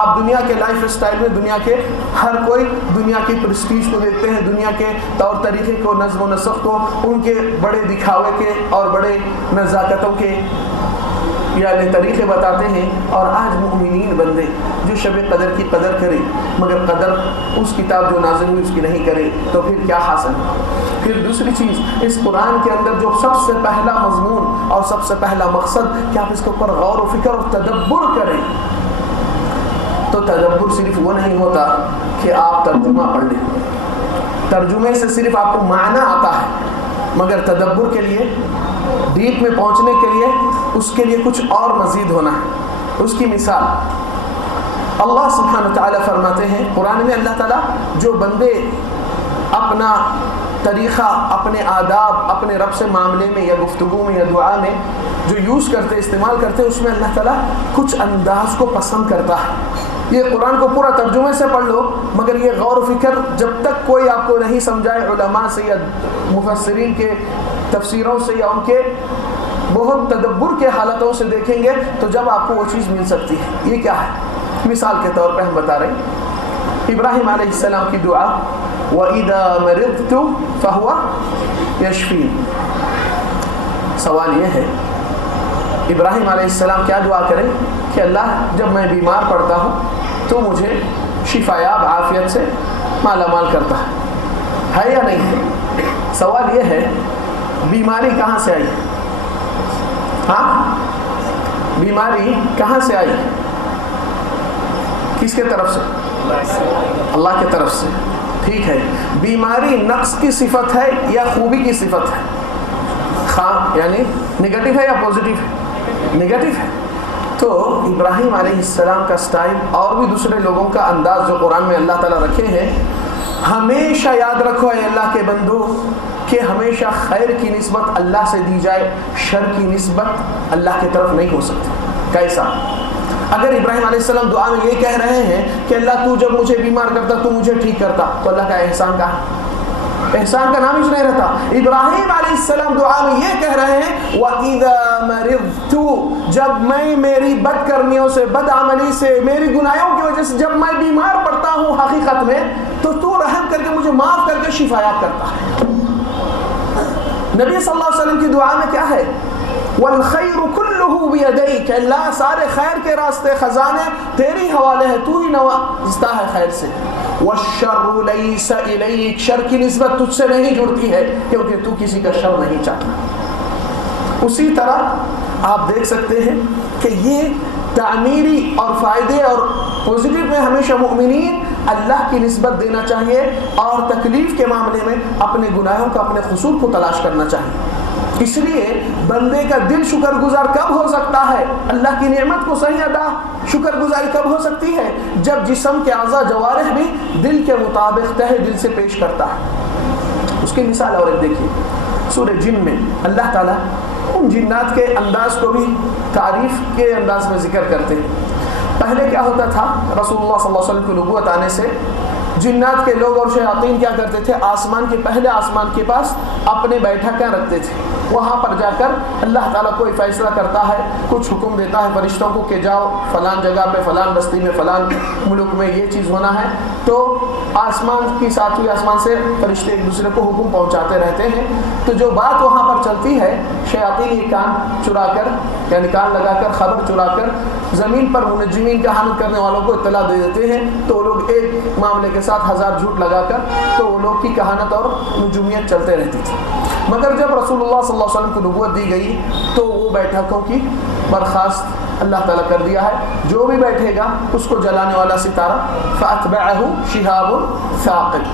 آپ دنیا کے لائف اسٹائل میں دنیا کے ہر کوئی دنیا کی پرسٹیج کو دیکھتے ہیں، دنیا کے طور طریقے کو، نظم و نسق کو، ان کے بڑے دکھاوے کے اور بڑے نزاکتوں کے یعنی طریقے بتاتے ہیں، اور آج مومنین بندے جو شب قدر کی قدر کرے مگر قدر اس کتاب جو نازل ہوئی اس کی نہیں کرے تو پھر کیا حاصل؟ پھر دوسری چیز، اس قرآن کے اندر جو سب سے پہلا مضمون اور سب سے پہلا مقصد کہ آپ اس کے اوپر غور و فکر اور تدبر کریں، تو تدبر صرف وہ نہیں ہوتا کہ آپ ترجمہ پڑھ لیں، ترجمے سے صرف آپ کو معنی آتا ہے، مگر تدبر کے لیے ڈیپ میں پہنچنے کے لیے اس کے لیے کچھ اور مزید ہونا ہے۔ اس کی مثال اللہ سبحانہ وتعالی فرماتے ہیں قرآن میں، اللہ تعالیٰ جو بندے اپنا طریقہ، اپنے آداب، اپنے رب سے معاملے میں یا گفتگو میں یا دعا میں جو یوز کرتے، استعمال کرتے، اس میں اللہ تعالیٰ کچھ انداز کو پسند کرتا ہے۔ یہ قرآن کو پورا ترجمے سے پڑھ لو، مگر یہ غور و فکر جب تک کوئی آپ کو نہیں سمجھائے علماء سے یا مفسرین کے تفسیروں سے یا ان کے بہت تدبر کے حالتوں سے دیکھیں گے تو جب آپ کو وہ چیز مل سکتی ہے۔ یہ کیا ہے؟ مثال کے طور پہ ہم بتا رہے ہیں ابراہیم علیہ السلام کی دعا، وَإِذَا مَرِضْتُ فَهُوَ يَشْفِينِ۔ سوال یہ ہے ابراہیم علیہ السلام کیا دعا کریں کہ اللہ جب میں بیمار پڑتا ہوں تو مجھے شفایاب عافیت سے مالا مال کرتا ہے یا نہیں ہے؟ سوال یہ ہے بیماری کہاں سے آئی؟ ہاں، بیماری کہاں سے آئی؟ کس کے طرف سے؟ اللہ کی طرف سے۔ ٹھیک ہے، بیماری نقص کی صفت ہے یا خوبی کی صفت ہے؟ خواہ یعنی نگیٹو ہے یا پوزیٹیو ہے؟ نگیٹو ہے۔ تو ابراہیم علیہ السلام کا سٹائل اور بھی دوسرے لوگوں کا انداز جو قرآن میں اللہ تعالیٰ رکھے ہیں، ہمیشہ یاد رکھو اے اللہ کے بندو کہ ہمیشہ خیر کی نسبت اللہ سے دی جائے، شر کی نسبت اللہ کی طرف نہیں ہو سکتی۔ کیسا؟ اگر ابراہیم علیہ السلام دعا میں یہ کہہ رہے ہیں کہ اللہ تو جب مجھے بیمار کرتا تو مجھے ٹھیک کرتا، تو اللہ کا احسان کہاں؟ احسان کا نام ہی نہیں رہتا۔ ابراہیم علیہ السلام دعا میں یہ کہہ رہے ہیں وَإِذَا مَرِضْتُ، جب میں میری بد کرمیوں سے، بد عملی سے، میری گناہوں کی وجہ سے جب میں بیمار پڑتا ہوں حقیقت میں، تو تو رحم کر کے مجھے معاف کر کے شفایاب کرتا ہے۔ نبی صلی اللہ علیہ وسلم کی دعا میں کیا ہے؟ وَالْخَيْرُ كُلُّهُ بِيَدَيْكَ، اللہ سارے خیر کے راستے خزانے تیری حوالے ہے، تو ہی نوازتا ہے خیر سے۔ وَالشَّرُّ لَيْسَ إِلَيْكَ، شر کی نسبت تجھ سے نہیں جڑتی ہے کیونکہ تو کسی کا شر نہیں چاہتا۔ اسی طرح آپ دیکھ سکتے ہیں کہ یہ تعمیری اور فائدے اور پوزیٹیو میں ہمیشہ مومنین اللہ کی نسبت دینا چاہیے، اور تکلیف کے معاملے میں اپنے گناہوں کا، اپنے قصور کو تلاش کرنا چاہیے۔ اس لیے بندے کا دل شکر گزار کب ہو سکتا ہے؟ اللہ کی نعمت کو صحیح ادا شکر گزاری کب ہو سکتی ہے؟ جب جسم کے اعضاء جوارح بھی دل کے مطابق تہ دل سے پیش کرتا ہے۔ اس کی مثال اور ایک دیکھیے، سورہ جن میں اللہ تعالیٰ ان جنات کے انداز کو بھی تعریف کے انداز میں ذکر کرتے ہیں۔ پہلے کیا ہوتا تھا؟ رسول اللہ صلی اللہ علیہ وسلم کی نبوت آنے سے جنات کے لوگ اور شیاطین کیا کرتے تھے؟ آسمان کے پہلے آسمان کے پاس اپنے بیٹھا کیا رکھتے تھے؟ وہاں پر جا کر اللہ تعالیٰ کوئی فیصلہ کرتا ہے، کچھ حکم دیتا ہے فرشتوں کو کہ جاؤ فلان جگہ پہ، فلان بستی میں، فلان ملک میں یہ چیز ہونا ہے، تو آسمان کی ساتویں آسمان سے فرشتے ایک دوسرے کو حکم پہنچاتے رہتے ہیں. تو جو بات وہاں پر چلتی ہے، شیاطین یہ کان چرا کر یعنی کان لگا کر خبر چرا کر زمین پر منجمین کہانت کرنے والوں کو اطلاع دے دیتے ہیں. تو وہ لوگ ایک معاملے کے ساتھ 1000 جھوٹ لگا کر تو وہ لوگ کی کہانت اور نجومیت چلتے رہتی تھی. مگر جب رسول اللہ صلی اللہ علیہ وسلم کو نبوت دی گئی تو وہ بیٹھکوں کی برخاست اللہ تعالیٰ کر دیا ہے. جو بھی بیٹھے گا اس کو جلانے والا ستارہ فَأَتْبَعَهُ شِهَابٌ ثَاقِبٌ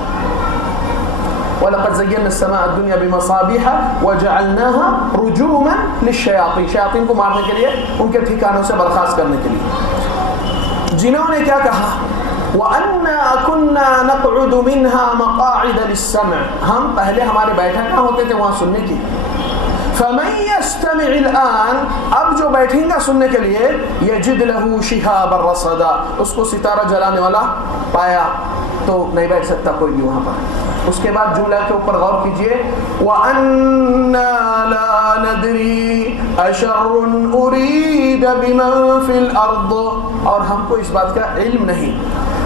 وَلَقَدْ زَيَّنَّا السَّمَاءَ الدُّنْيَا بِمَصَابِيحَ وَجَعَلْنَاهَا رُجُومًا لِلشَّيَاطِينِ، شیاطین کو مارنے کے لیے، ان کے ٹھکانوں سے برخاست کرنے کے لیے. جنہوں نے کیا کہا، وَأَنَّا كُنَّا نَقْعُدُ مِنْهَا مَقَاعِدَ لِلسَّمْعِ، ہم پہلے ہمارے بیٹھک کہاں ہوتے تھے وہاں سننے کی. فَمَن يَسْتَمِعِ الْآنَ، اب جو بیٹھیں گا سننے کے لیے، يَجِدْ لَهُ شِهَابًا رَصَدًا، اس کو ستارہ جلانے والا پایا تو نہیں بیٹھ سکتا کوئی بھی وہاں پر. اس کے بعد جملہ کے اوپر غور کیجئے، وَأَنَّا لَا نَدْرِي أَشَرٌ أُرِيدَ بِمَن فِي الْأَرْضِ، اور ہم کو اس بات کا علم نہیں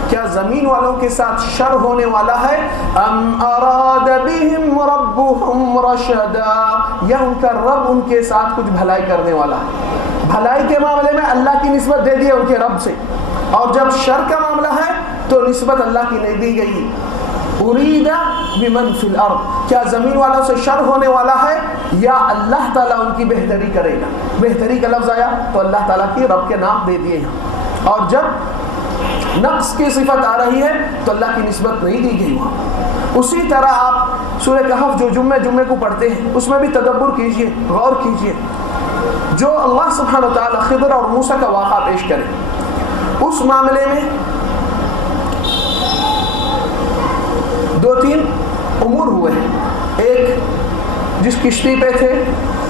کیا زمین والوں کے ساتھ شر ہونے والا ہے، ام اراد بهم ربهم رشدا، یا ان کا رب ان کے ساتھ کچھ بھلائی کرنے والا ہے. بھلائی کے معاملے میں اللہ کی نسبت دے دی ان کے رب سے، اور جب شر کا معاملہ ہے تو نسبت اللہ کی نہیں دی گئی. ارید بمن فی الارض، کیا زمین والوں سے شر ہونے والا ہے یا اللہ تعالیٰ ان کی بہتری کرے گا. بہتری کا لفظ آیا تو اللہ تعالیٰ کی رب کے نام دے دیے ہیں، اور جب نقص کی صفت آ رہی ہے تو اللہ کی نسبت نہیں دی گئی وہاں. اسی طرح آپ سورہ کہف جو جمعے کو پڑھتے ہیں اس میں بھی تدبر کیجئے، غور کیجئے. جو اللہ سبحانہ وتعالی خضر اور موسیٰ کا واقعہ پیش کرے، اس معاملے میں 2-3 امور ہوئے ہیں. ایک، جس کشتی پہ تھے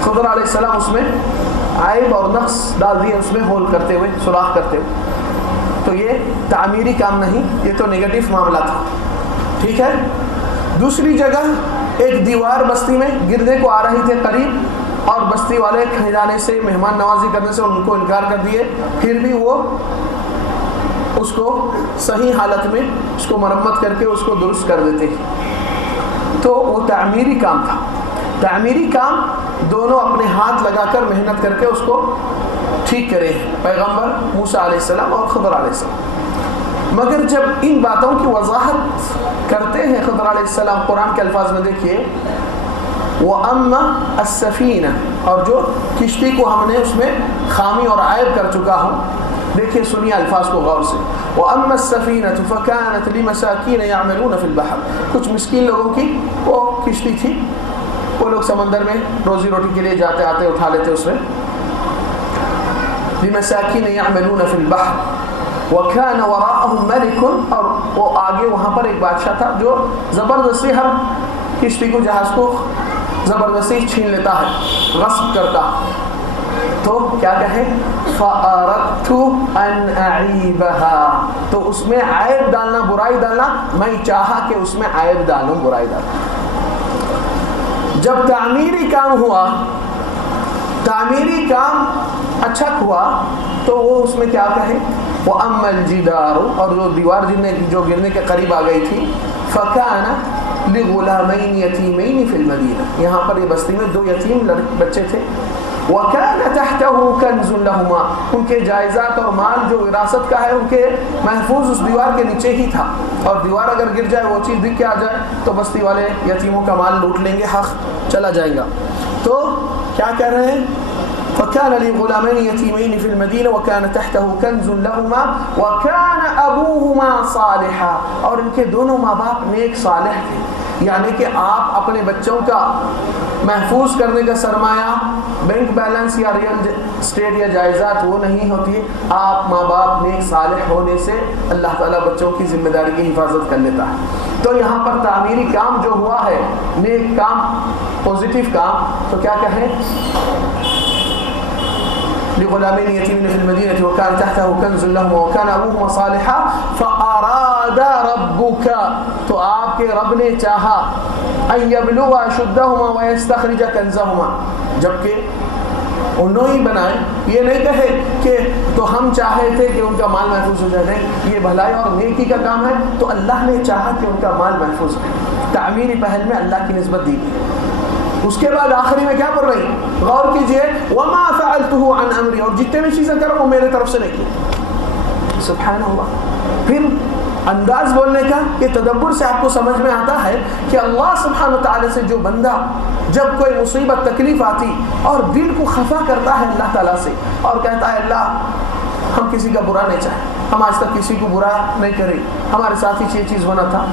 خضر علیہ السلام، اس میں عیب اور نقص ڈال دیے، اس میں ہول کرتے ہوئے، سوراخ کرتے ہوئے. تو یہ تعمیری کام نہیں، یہ تو نگیٹو معاملہ تھا. ٹھیک ہے. دوسری جگہ ایک دیوار بستی میں گرنے کو آ رہی تھے قریب، اور بستی والے کھجانے سے، مہمان نوازی کرنے سے ان کو انکار کر دیے، پھر بھی وہ اس کو صحیح حالت میں اس کو مرمت کر کے اس کو درست کر دیتے. تو وہ تعمیری کام تھا. تعمیری کام دونوں اپنے ہاتھ لگا کر محنت کر کے اس کو ٹھیک کرے پیغمبر موسیٰ علیہ السلام اور خضر علیہ السلام. مگر جب ان باتوں کی وضاحت کرتے ہیں خضر علیہ السلام، قرآن کے الفاظ میں دیکھیے، وَأَمَّا السَّفِينَةُ، اور جو کشتی کو ہم نے اس میں خامی اور عیب کر چکا ہوں. دیکھیے سنیے الفاظ کو غور سے. وَأَمَّا السَّفِينَةُ فَكَانَتْ لِمَسَاكِينَ يَعْمَلُونَ فِي الْبَحْرِ، کچھ مسکین لوگوں کی وہ کشتی تھی، وہ لوگ سمندر میں روزی روٹی کے لیے جاتے آتے اٹھا لیتے اس میں. لِمَسَاكِينَ يَعْمَلُونَ فِي الْبَحْرِ وَكَانَ وَرَاءَهُمْ مَلِكٌ، اور وہ آگے وہاں پر ایک بادشاہ تھا جو زبردستی ہر کشتی کو، جہاز کو زبردستی چھین لیتا ہے، غصب کرتا. تو کیا کہے، فَأَرَدْتُ أَنْ أَعِيبَهَا، تو اس میں عیب ڈالنا، برائی ڈالنا، میں چاہا کہ اس میں عیب ڈالوں، برائی ڈالوں. جب تعمیری کام ہوا، تعمیری کام اچھا ہوا، تو وہ اس میں کیا کہے، وَأَمَّا الْجِدَارُ، اور جو دیوار جو گرنے کے قریب آ گئی تھی، فَكَانَ لِغُلَامَيْنِ يَتِيمَيْنِ فِي الْمَدِينَةِ، یہاں پر یہ بستی میں 2 یتیم بچے تھے. وَكَانَ تَحْتَهُ كَنْزٌ لَهُمَا، ان کے جائزات اور مال جو وراثت کا ہے ان کے محفوظ اس دیوار کے نیچے ہی تھا. اور دیوار اگر گر جائے، وہ چیز دکھ کے آ جائے تو بستی والے یتیموں کا مال لوٹ لیں گے، حق چلا جائے گا. تو کیا کہہ رہے ہیں، فَكَانَ لِغُلَامَيْنِ يَتِيمَيْنِ فِي الْمَدِينَةِ وَكَانَ تَحْتَهُ كَنْزٌ لَهُمَا وَكَانَ أَبُوهُمَا صَالِحًا، اور ان کے دونوں ماں باپ نیک صالح تھے. یعنی کہ آپ اپنے بچوں کا محفوظ کرنے کا سرمایہ بینک بیلنس یا ریئل اسٹیٹ یا جائیداد وہ نہیں ہوتی، آپ ماں باپ نیک صالح ہونے سے اللہ تعالیٰ بچوں کی ذمہ داری کی حفاظت کر لیتا ہے. تو یہاں پر تعمیری کام جو ہوا ہے، نیک کام، پوزیٹیو کام، تو کیا کہیں، لغلامين يتيمين في المدينة وكان تحته كنز لهما وكان أبوهما صالحا فأراد ربك تو آپ کے رب نے چاہا أن يبلغ أشدهما ويستخرج كنزهما جبکہ انہوں ہی بنائے یہ نہیں کہے کہ تو ہم چاہے تھے کہ ان کا مال محفوظ ہو جائے یہ بھلائی اور نیکی کا کام ہے تو اللہ نے چاہا کہ ان کا مال محفوظ رہے تعمیری پہل میں اللہ کی نسبت دی اس کے بعد آخری میں کیا پڑھ رہی غور کیجئے وما فعلته عن امری اور جتنے بھی چیزیں کرو وہ میرے طرف سے نہیں کی سبحان اللہ پھر انداز بولنے کا کہ تدبر سے آپ کو سمجھ میں آتا ہے کہ اللہ سبحانہ وتعالی سے جو بندہ جب کوئی مصیبت تکلیف آتی اور دل کو خفا کرتا ہے اللہ تعالیٰ سے اور کہتا ہے اللہ ہم کسی کا برا نہیں چاہیں ہم آج تک کسی کو برا نہیں کریں ہمارے ساتھ ہی یہ چیز ہونا تھا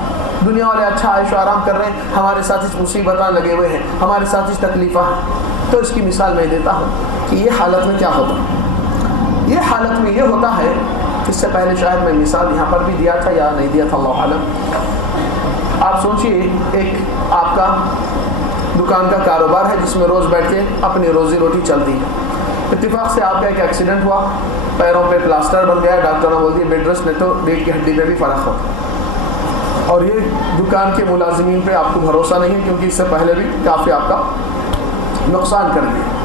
دنیا والے اچھا عیش و آرام کر رہے ہیں ہمارے ساتھ اس مصیبتیں لگے ہوئے ہیں ہمارے ساتھ اس تکلیفیں ہیں تو اس کی مثال میں دیتا ہوں کہ یہ حالت میں کیا ہوتا یہ حالت میں یہ ہوتا ہے اس سے پہلے شاید میں مثال یہاں پر بھی دیا تھا یا نہیں دیا تھا اللہ عالم آپ سوچئے ایک آپ کا دکان کا کاروبار ہے جس میں روز بیٹھ کے اپنی روزی روٹی چلتی ہے اتفاق سے آپ کا ایک ایکسیڈنٹ ہوا پیروں پہ پلاسٹر بن گیا ڈاکٹر نے بول دیا بیڈ ریسٹ نہیں تو ریڑھ کی ہڈی میں بھی فرق ہوتا اور یہ دکان کے ملازمین پہ آپ کو بھروسہ نہیں ہے کیونکہ اس سے پہلے بھی کافی آپ کا نقصان کر دیا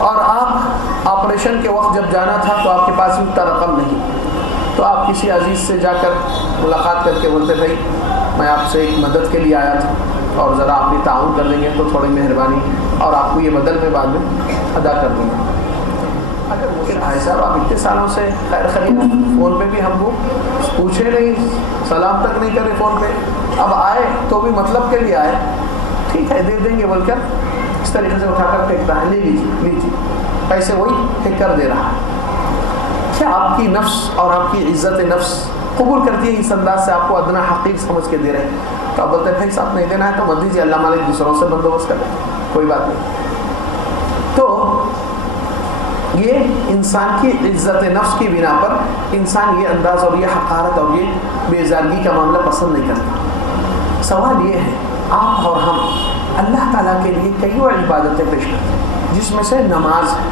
اور آپ آپریشن کے وقت جب جانا تھا تو آپ کے پاس اتنا رقم نہیں تو آپ کسی عزیز سے جا کر ملاقات کر کے بولتے بھائی میں آپ سے ایک مدد کے لیے آیا تھا اور ذرا آپ بھی تعاون کر دیں گے تو تھوڑی مہربانی اور آپ کو یہ بدل میں بعد میں ادا کر دوں گا اگر ممکن بھائی صاحب آپ اتنے سالوں سے خیر خرید فون پہ بھی ہم کو پوچھے نہیں سلام تک نہیں کرے فون پہ اب آئے تو بھی مطلب کے لیے آئے ٹھیک ہے دے دیں گے بول کر اس طریقے سے اٹھا کر پھینکتا ہے لے لیجیے پیسے وہی پھینک کر دے رہا ہے کیا آپ کی نفس اور آپ کی عزت نفس قبول کرتی ہے اس انداز سے آپ کو ادنا حقیق سمجھ کے دے رہے ہیں تو آپ بولتے ہیں بھائی صاحب نہیں دینا ہے تو مت دیجیے اللہ مالک دوسروں سے بندوبست کر لیں کوئی بات نہیں تو یہ انسان کی عزت نفس کی بنا پر انسان یہ انداز اور یہ حقارت اور یہ بیزارگی کا معاملہ پسند نہیں کرتا سوال یہ ہے آپ اور ہم اللہ تعالیٰ کے لیے کئی اور عبادتیں پیش کرتے ہیں جس میں سے نماز ہے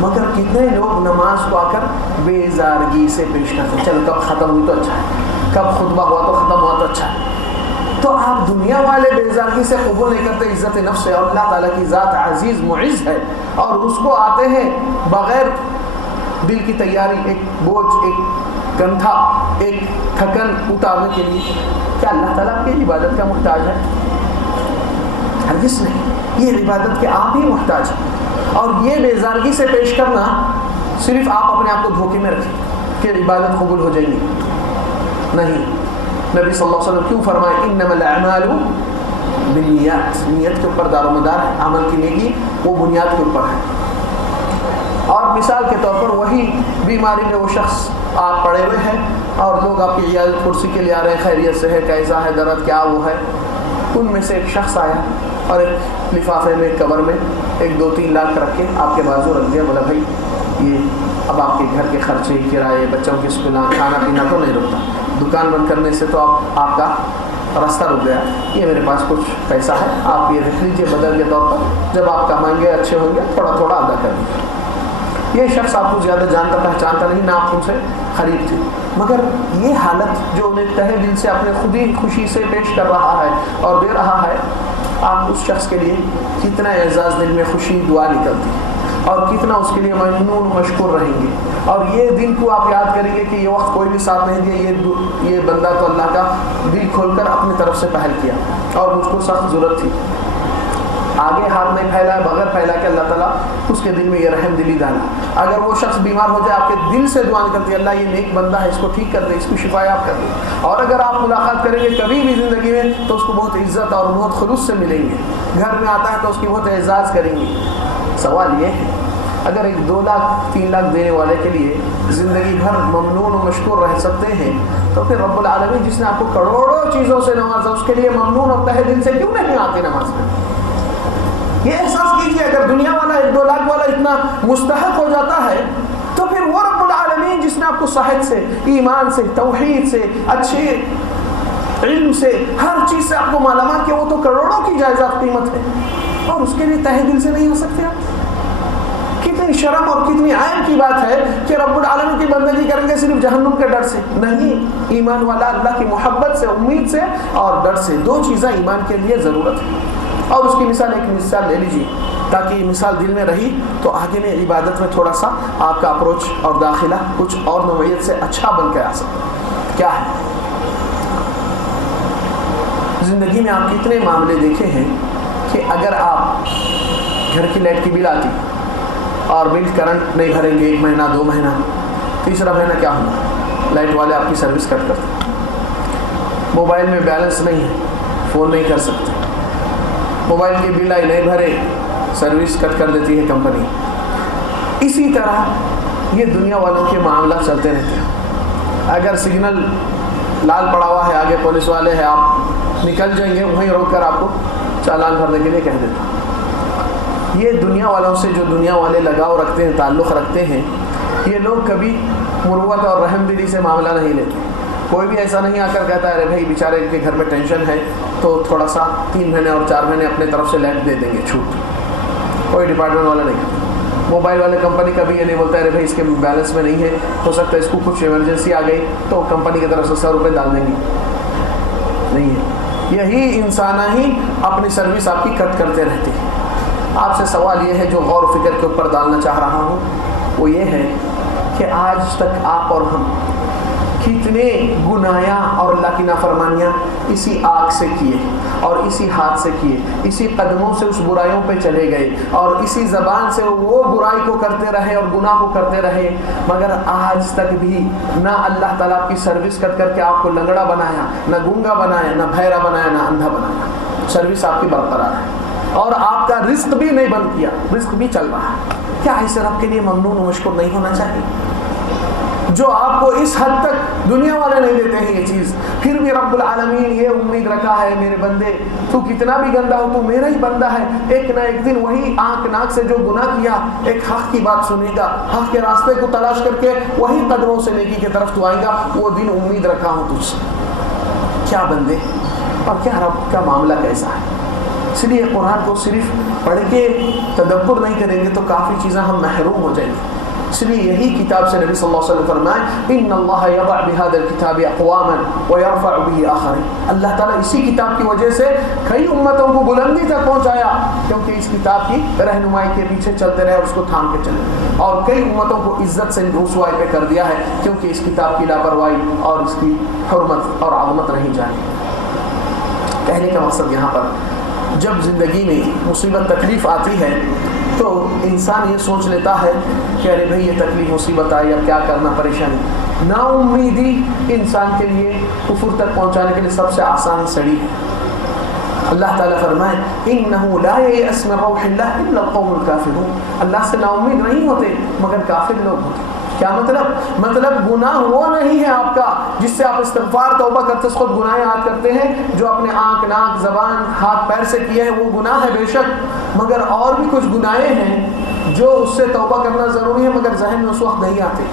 مگر کتنے لوگ نماز کو آ کر بیزارگی سے پیش کرتے ہیں چلو کب ختم ہوئی تو اچھا ہے کب خطبہ ہوا تو ختم ہوا تو اچھا ہے تو آپ دنیا والے بیزارگی سے قبول نہیں کرتے عزت نفس سے اور اللہ تعالیٰ کی ذات عزیز معز ہے اور اس کو آتے ہیں بغیر دل کی تیاری ایک بوجھ ایک کندھا ایک تھکن اتارنے کے لیے کیا اللہ تعالیٰ کی عبادت کا محتاج ہے ہرگز نہیں یہ عبادت کے آپ ہی محتاج ہیں اور یہ بیزارگی سے پیش کرنا صرف آپ اپنے آپ کو دھوکے میں رکھیں کہ عبادت قبول ہو جائے گی نہیں نبی صلی اللہ علیہ وسلم کیوں فرمائے انما الاعمال بالنیات نیت کے اوپر دار و مدار ہے عمل کی نیکی وہ بنیاد کے اوپر ہے اور مثال کے طور پر وہی بیماری میں وہ شخص آپ پڑے ہوئے ہیں اور لوگ آپ کی عیادت کرسی کے لیے آ رہے ہیں خیریت سے ہے کیسا ہے درد کیا وہ ہے ان میں سے ایک شخص آیا اور ایک لفافے میں ایک کور میں 2-3 لاکھ رکھ کے آپ کے بازو رکھ دیا بولا بھائی یہ اب آپ کے گھر کے خرچے کرائے بچوں کے اسکول کھانا پینا تو نہیں رکتا دکان بند کرنے سے تو آپ کا راستہ رک گیا یہ میرے پاس کچھ پیسہ ہے آپ یہ رکھ لیجیے بدل کے طور پر جب آپ کمائیں گے اچھے ہوں گے تھوڑا تھوڑا ادا کر دیجیے یہ شخص آپ کو زیادہ جانتا پہچانتا نہیں نہ آپ ان سے خرید تھی مگر یہ حالت جو انہیں تہہ دل سے اپنے خود ہی خوشی سے پیش کر رہا ہے اور دے رہا ہے آپ اس شخص کے لیے کتنا اعزاز دل میں خوشی دعا نکلتی ہے اور کتنا اس کے لیے ممنون مشکور رہیں گے اور یہ دن کو آپ یاد کریں گے کہ یہ وقت کوئی بھی ساتھ نہیں دیا یہ بندہ تو اللہ کا دل کھول کر اپنی طرف سے پہل کیا اور مجھ کو سخت ضرورت تھی آگے ہاتھ نہیں پھیلا بغیر پھیلا کے اللہ تعالیٰ اس کے دل میں یہ رحم دلی ڈالا اگر وہ شخص بیمار ہو جائے آپ کے دل سے دعا کرتی ہے اللہ یہ نیک بندہ ہے اس کو ٹھیک کر دے اس کو شفا یاب کر دے اور اگر آپ ملاقات کریں گے کبھی بھی زندگی میں تو اس کو بہت عزت اور بہت خلوص سے ملیں گے گھر میں آتا ہے تو اس کی بہت اعزاز کریں گے سوال یہ ہے اگر ایک 2 لاکھ 3 لاکھ دینے والے کے لیے زندگی بھر ممنون و مشکور رہ سکتے ہیں تو پھر رب العالمین جس نے آپ کو کروڑوں چیزوں سے نوازا اس کے لیے ممنون اور تہ دل سے کیوں نہیں آتے نماز میں یہ احساس کیجیے اگر دنیا والا 1-2 لاکھ والا اتنا مستحق ہو جاتا ہے تو پھر وہ رب العالمین جس نے آپ کو صحت سے ایمان سے توحید سے اچھے علم سے ہر چیز سے آپ کو مالا مال کیا وہ تو کروڑوں کی جائزہ قیمت ہے اور اس کے لیے تہ دل سے نہیں ہو سکتے آپ کتنی شرم اور کتنی عیب کی بات ہے کہ رب العالمین کی بندگی کریں گے صرف جہنم کے ڈر سے نہیں. ایمان والا اللہ کی محبت سے, امید سے اور ڈر سے, 2 چیزیں ایمان کے لیے ضرورت ہے. اور اس کی مثال, ایک مثال لے لیجیے تاکہ یہ مثال دل میں رہی تو آگے میں عبادت میں تھوڑا سا آپ کا اپروچ اور داخلہ کچھ اور نوعیت سے اچھا بن کے آ سکتا. کیا ہے؟ زندگی میں آپ کتنے معاملے دیکھے ہیں کہ اگر آپ گھر کی لائٹ کی بل آتی اور بل کرنٹ نہیں بھریں گے 1 مہینہ 2 مہینہ, تیسرا مہینہ کیا ہوگا؟ لائٹ والے آپ کی سروس کٹ کرتے. موبائل میں بیلنس نہیں ہے, فون نہیں کر سکتے. موبائل کی بل آئی نہیں بھرے, سروس کٹ کر دیتی ہے کمپنی. اسی طرح یہ دنیا والوں کے معاملات چلتے رہتے ہیں. اگر سگنل لال پڑا ہوا ہے, آگے پولیس والے ہیں, آپ نکل جائیں گے, وہیں روک کر آپ کو چالان بھرنے کے لیے کہہ دیتا. یہ دنیا والوں سے جو دنیا والے لگاؤ رکھتے ہیں, تعلق رکھتے ہیں, یہ لوگ کبھی مروت اور رحم دلی سے معاملہ نہیں لیتے. کوئی بھی ایسا نہیں آ کر کہتا ہے ارے بھائی بیچارے کے گھر میں ٹینشن ہے تو تھوڑا سا 3 مہینے اور 4 مہینے اپنے طرف سے لائٹ دے دیں گے چھوٹ. کوئی ڈپارٹمنٹ والا نہیں کرتا. موبائل والے کمپنی کبھی یہ نہیں بولتا ہے ارے بھائی اس کے بیلنس میں نہیں ہے, ہو سکتا ہے اس کو کچھ ایمرجنسی آ گئی تو کمپنی کی طرف سے 100 روپے ڈال دیں گے. نہیں ہے. یہی انسان ہی اپنی سروس آپ کی کٹ کرتے رہتے ہیں. آپ سے سوال یہ ہے جو غور و فکر کے اوپر ڈالنا چاہ رہا ہوں, وہ یہ ہے کہ آج تک آپ اور ہم کتنے گناہیاں اور اللہ کی نافرمانیاں اسی آنکھ سے کیے اور اسی ہاتھ سے کیے, اسی قدموں سے اس برائیوں پہ چلے گئے اور اسی زبان سے وہ برائی کو کرتے رہے اور گناہ کو کرتے رہے, مگر آج تک بھی نہ اللہ تعالیٰ کی سروس کٹ کر کے آپ کو لنگڑا بنایا, نہ گونگا بنایا, نہ بھیرا بنایا, نہ اندھا بنایا. سروس آپ کی برقرار ہے اور آپ کا رزق بھی نہیں بند کیا, رزق بھی چل رہا ہے. کیا ایسے رب کے لیے ممنون و مشکور نہیں ہونا چاہیے؟ جو آپ کو اس حد تک دنیا والے نہیں دیتے ہیں یہ چیز, پھر بھی رب العالمین یہ امید رکھا ہے میرے بندے تو کتنا بھی گندا ہو تو میرا ہی بندہ ہے, ایک نہ ایک دن وہی آنکھ ناک سے جو گناہ کیا ایک حق کی بات سنے گا, حق کے راستے کو تلاش کر کے وہی قدموں سے نیکی کی طرف تو آئے گا. وہ دن امید رکھا ہوں تجھ سے. کیا بندے اور کیا رب کا معاملہ کیسا ہے. اس لیے قرآن کو صرف پڑھ کے تدبر نہیں کریں گے تو کافی چیزیں ہم محروم ہو جائیں گے. اس لیے یہی کتاب سے نبی صلی اللہ علیہ وسلم فرمائے ان اللہ یضع بهذا الكتاب اقواما ويرفع به آخرین. اللہ تعالیٰ اسی کتاب کی وجہ سے کئی امتوں کو بلندی تک پہنچایا کیونکہ اس کتاب کی رہنمائی کے پیچھے چلتے رہے اور اس کو تھام کے چلے, اور کئی امتوں کو عزت سے رسوائی پہ کر دیا ہے کیونکہ اس کتاب کی لاپرواہی اور اس کی حرمت اور عظمت نہیں جانی. کہنے کا مقصد یہاں پر جب زندگی میں مصیبت تکلیف آتی ہے تو انسان یہ سوچ لیتا ہے کہ ارے بھائی یہ تکلیف مصیبت آئی, اب کیا کرنا, پریشانی. نا امیدی انسان کے لیے کفر تک پہنچانے کے لیے سب سے آسان سڑی ہے. اللہ تعالیٰ فرمائے انہ لا یئس من روح اللہ الا القوم الکافرون. اللہ سے نا امید نہیں ہوتے مگر کافر لوگ ہوتے. کیا مطلب گناہ وہ نہیں ہے آپ کا جس سے آپ استغفار توبہ کرتے خود گناہ یاد کرتے ہیں, جو اپنے آنکھ ناک زبان ہاتھ پیر سے کیے ہیں وہ گناہ ہے بے شک, مگر اور بھی کچھ گناہیں ہیں جو اس سے توبہ کرنا ضروری ہے مگر ذہن میں اس وقت نہیں آتے.